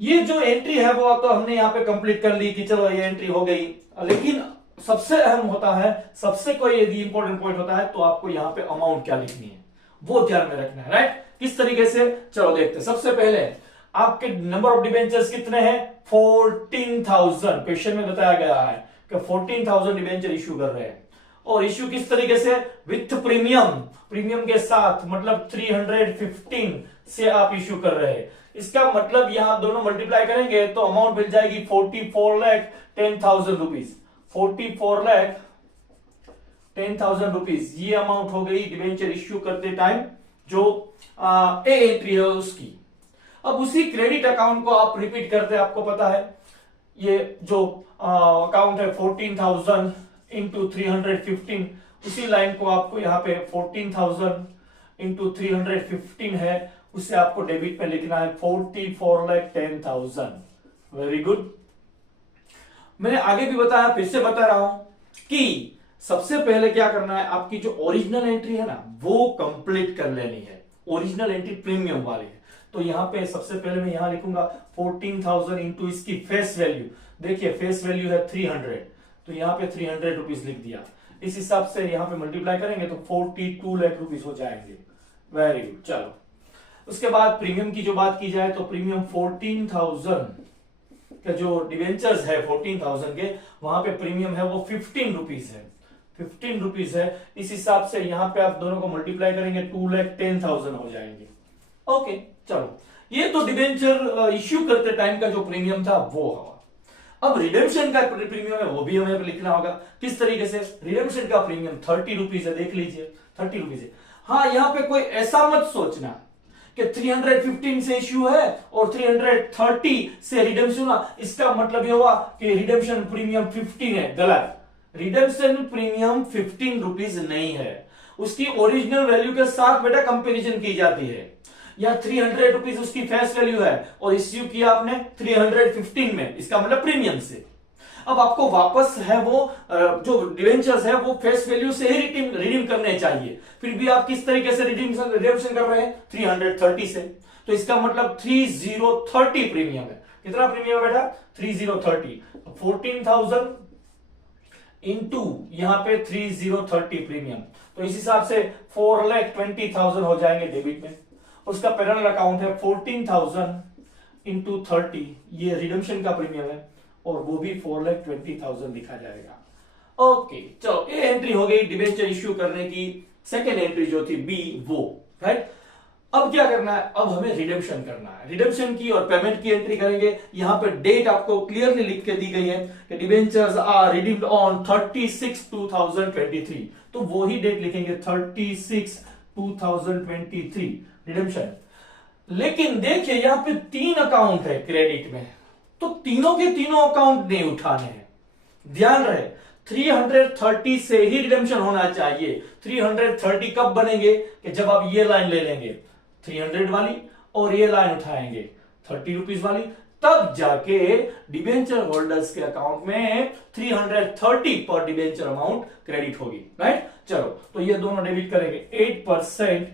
ये जो एंट्री है वो तो हमने यहां पे कंप्लीट कर ली कि चलो ये एंट्री हो गई। लेकिन सबसे अहम होता है, सबसे कोई यदि इंपॉर्टेंट पॉइंट होता है तो आपको यहां पे अमाउंट क्या लिखनी है वो ध्यान में रखना है, राइट। किस तरीके से, चलो देखते हैं। सबसे पहले आपके नंबर ऑफ डिबेंचर्स कितने हैं, 14,000 क्वेश्चन में बताया गया है कि 14,000 डिबेंचर इश्यू कर रहे हैं। और इश्यू किस तरीके से, विथ प्रीमियम, प्रीमियम के साथ, मतलब 315 से आप इश्यू कर रहे हैं। इसका मतलब यहां दोनों मल्टीप्लाई करेंगे तो अमाउंट मिल जाएगी 44,10,000 रुपीज, 44,10,000 रुपीज। ये अमाउंट हो गई डिबेंचर इश्यू करते टाइम जो ए एंट्री है उसकी। अब उसी क्रेडिट अकाउंट को आप रिपीट करते हैं, आपको पता है ये जो अकाउंट है 14,000 इंटू 315, उसी लाइन को आपको यहाँ पे 14,000 इंटू 315 है, उसे आपको डेबिट में लिखना है 44,10,000। Very good. मैंने आगे भी बताया, फिर से बता रहा हूं कि सबसे पहले क्या करना है, आपकी जो ओरिजिनल एंट्री है ना वो कंप्लीट कर लेनी है। ओरिजिनल एंट्री प्रीमियम वाली है, तो यहां पे सबसे पहले मैं यहां लिखूंगा 14,000 इंटू इसकी फेस वैल्यू। देखिए फेस वैल्यू है 300, तो यहां पे 300 रुपीज लिख दिया। इस हिसाब से यहां पे मल्टीप्लाई करेंगे तो 42 लाख रुपीज हो जाएंगे। Very good. चलो उसके बाद प्रीमियम की जो बात की जाए तो प्रीमियम 14,000 का जो डिवेंचर्स है 14,000 के, वहां पे प्रीमियम है वो 15 रुपीज है, 15 रुपीज है। इस हिसाब से यहां पे आप दोनों को मल्टीप्लाई करेंगे 2,10,000 हो जाएंगे। ओके चलो, ये तो डिवेंचर इश्यू करते टाइम का जो प्रीमियम था वो हुआ। अब रिडेम्पशन का प्रीमियम है वो भी हमें लिखना होगा। किस तरीके से? रिडेम्पशन का प्रीमियम 30 रुपीज है, देख लीजिए 30 रुपीज है। हाँ, यहां पे कोई ऐसा मत सोचना कि 315 से इश्यू है और 330 से रिडेम्पशन हुआ, इसका मतलब ये हुआ कि रिडेम्पशन प्रीमियम 15 है। गलत, रिडेम्पशन प्रीमियम 15 रुपीज नहीं है, उसकी ओरिजिनल वैल्यू के साथ बेटा कंपैरिजन की जाती है। या 300 रुपीज उसकी फेस वैल्यू है और इश्यू किया आपने 315 में, इसका मतलब प्रीमियम से। अब आपको वापस है वो जो डिवेंचर्स है वो फेस वैल्यू से ही रिडीम करने चाहिए, फिर भी आप किस तरीके से रिडेम्पशन कर रहे हैं? 330 से। तो इसका मतलब 3030 प्रीमियम है। कितना प्रीमियम है बेटा? 3030। 14,000 इंटू यहां पे 3030 प्रीमियम, तो इस हिसाब से 4,20,000 हो जाएंगे डेबिट में। उसका पैरेलल अकाउंट है 14,000 इंटू 30, ये रिडेम्पशन का प्रीमियम है और वो भी 4,20,000 लिखा जाएगा। ओके चलो, ये एंट्री हो गई डिबेंचर इश्यू करने की। सेकेंड एंट्री जो थी बी, वो राइट। अब क्या करना है? अब हमें रिडेम्पशन करना है। रिडेम्पशन की और पेमेंट की एंट्री करेंगे। यहां पे डेट आपको क्लियरली लिख के दी गई है कि डिबेंचर्स आर रिडीम्ड ऑन 36/2023, तो वो ही डेट लिखेंगे 36/2023 रिडेम्पशन। लेकिन देखिए यहां पे 3 अकाउंट है क्रेडिट में, तो तीनों के तीनों अकाउंट नहीं उठाने हैं। ध्यान रहे 330 से ही रिडेम्पशन होना चाहिए। 330 कब बनेंगे? कि जब आप ये लाइन ले लेंगे 300 वाली और ये लाइन उठाएंगे 30 रुपीज वाली, तब जाके डिबेंचर होल्डर्स के अकाउंट में 330 पर डिबेंचर अमाउंट क्रेडिट होगी। राइट, चलो तो ये दोनों डेबिट करेंगे। 8%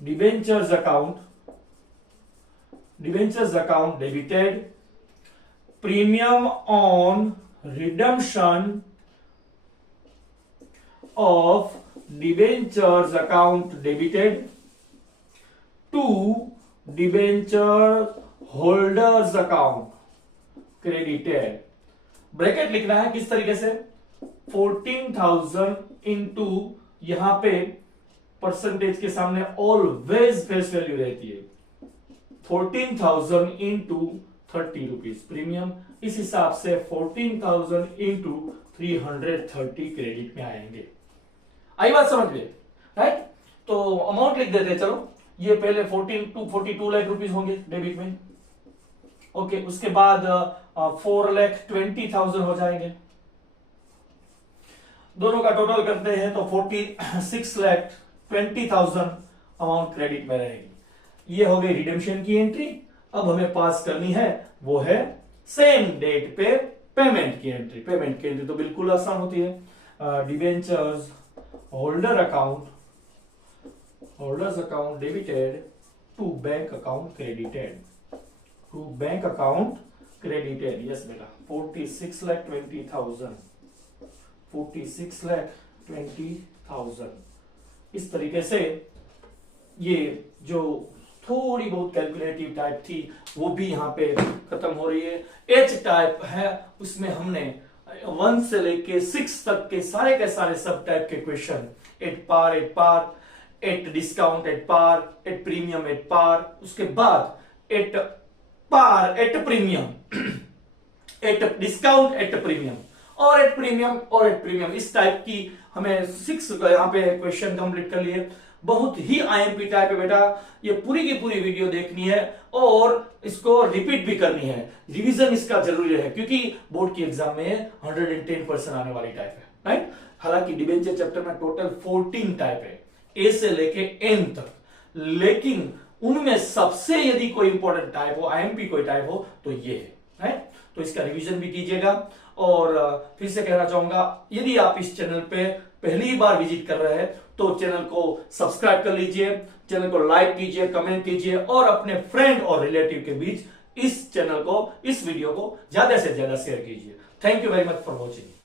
debentures account debited, premium on redemption of debentures account debited to debenture holders account credited. Bracket लिखना है किस तरीके से? 14,000 इंटू यहां पे परसेंटेज के सामने ऑलवेज फेस वैल्यू रहती है, 14,000 इंटू 30 रुपीज प्रीमियम। इस हिसाब से 14,000 इंटू 330 क्रेडिट में आएंगे। आई बात समझ में? राइट, तो अमाउंट लिख देते हैं। चलो, ये पहले 42 लाख रुपीज होंगे डेबिट में। ओके, उसके बाद 4,20,000 हो जाएंगे। दोनों का टोटल करते हैं तो 46,20,000 अमाउंट क्रेडिट में रहेगी। ये हो गई रिडेम्पशन की एंट्री। अब हमें पास करनी है वो है सेम डेट पे पेमेंट की एंट्री। पेमेंट की एंट्री तो बिल्कुल आसान होती है। Debentures holders account debited to bank account credited. Yes बेटा, 46,20,000 इस तरीके से ये जो थोड़ी बहुत कैलकुलेटिव टाइप थी वो भी यहां पे खत्म हो रही है। एच टाइप है, उसमें हमने 1 से लेके 6 तक के सारे सब टाइप के question, at par, at discount, at par, at premium, at par, उसके बाद at par, at premium, at discount, at premium और एट प्रीमियम, इस टाइप की हमें 6 यहां पे क्वेश्चन कंप्लीट कर लिए। बहुत ही आईएमपी टाइप है बेटा, ये पूरी की पूरी वीडियो देखनी है और इसको रिपीट भी करनी है। रिवीजन इसका जरूरी है क्योंकि बोर्ड की एग्जाम में 110% आने वाली टाइप है। राइट, हालांकि डिबेंचर चैप्टर में टोटल 14 टाइप है, ए से लेके एन तक, लेकिन उनमें सबसे यदि कोई इंपॉर्टेंट टाइप हो, आईएमपी कोई टाइप हो तो ये है। राइट, तो इसका रिवीजन भी कीजिएगा। और फिर से कहना चाहूंगा, यदि आप इस चैनल पे पहली बार विजिट कर रहे हैं तो चैनल को सब्सक्राइब कर लीजिए, चैनल को लाइक कीजिए, कमेंट कीजिए और अपने फ्रेंड और रिलेटिव के बीच इस चैनल को, इस वीडियो को ज्यादा से ज्यादा शेयर कीजिए। Thank you very much for watching.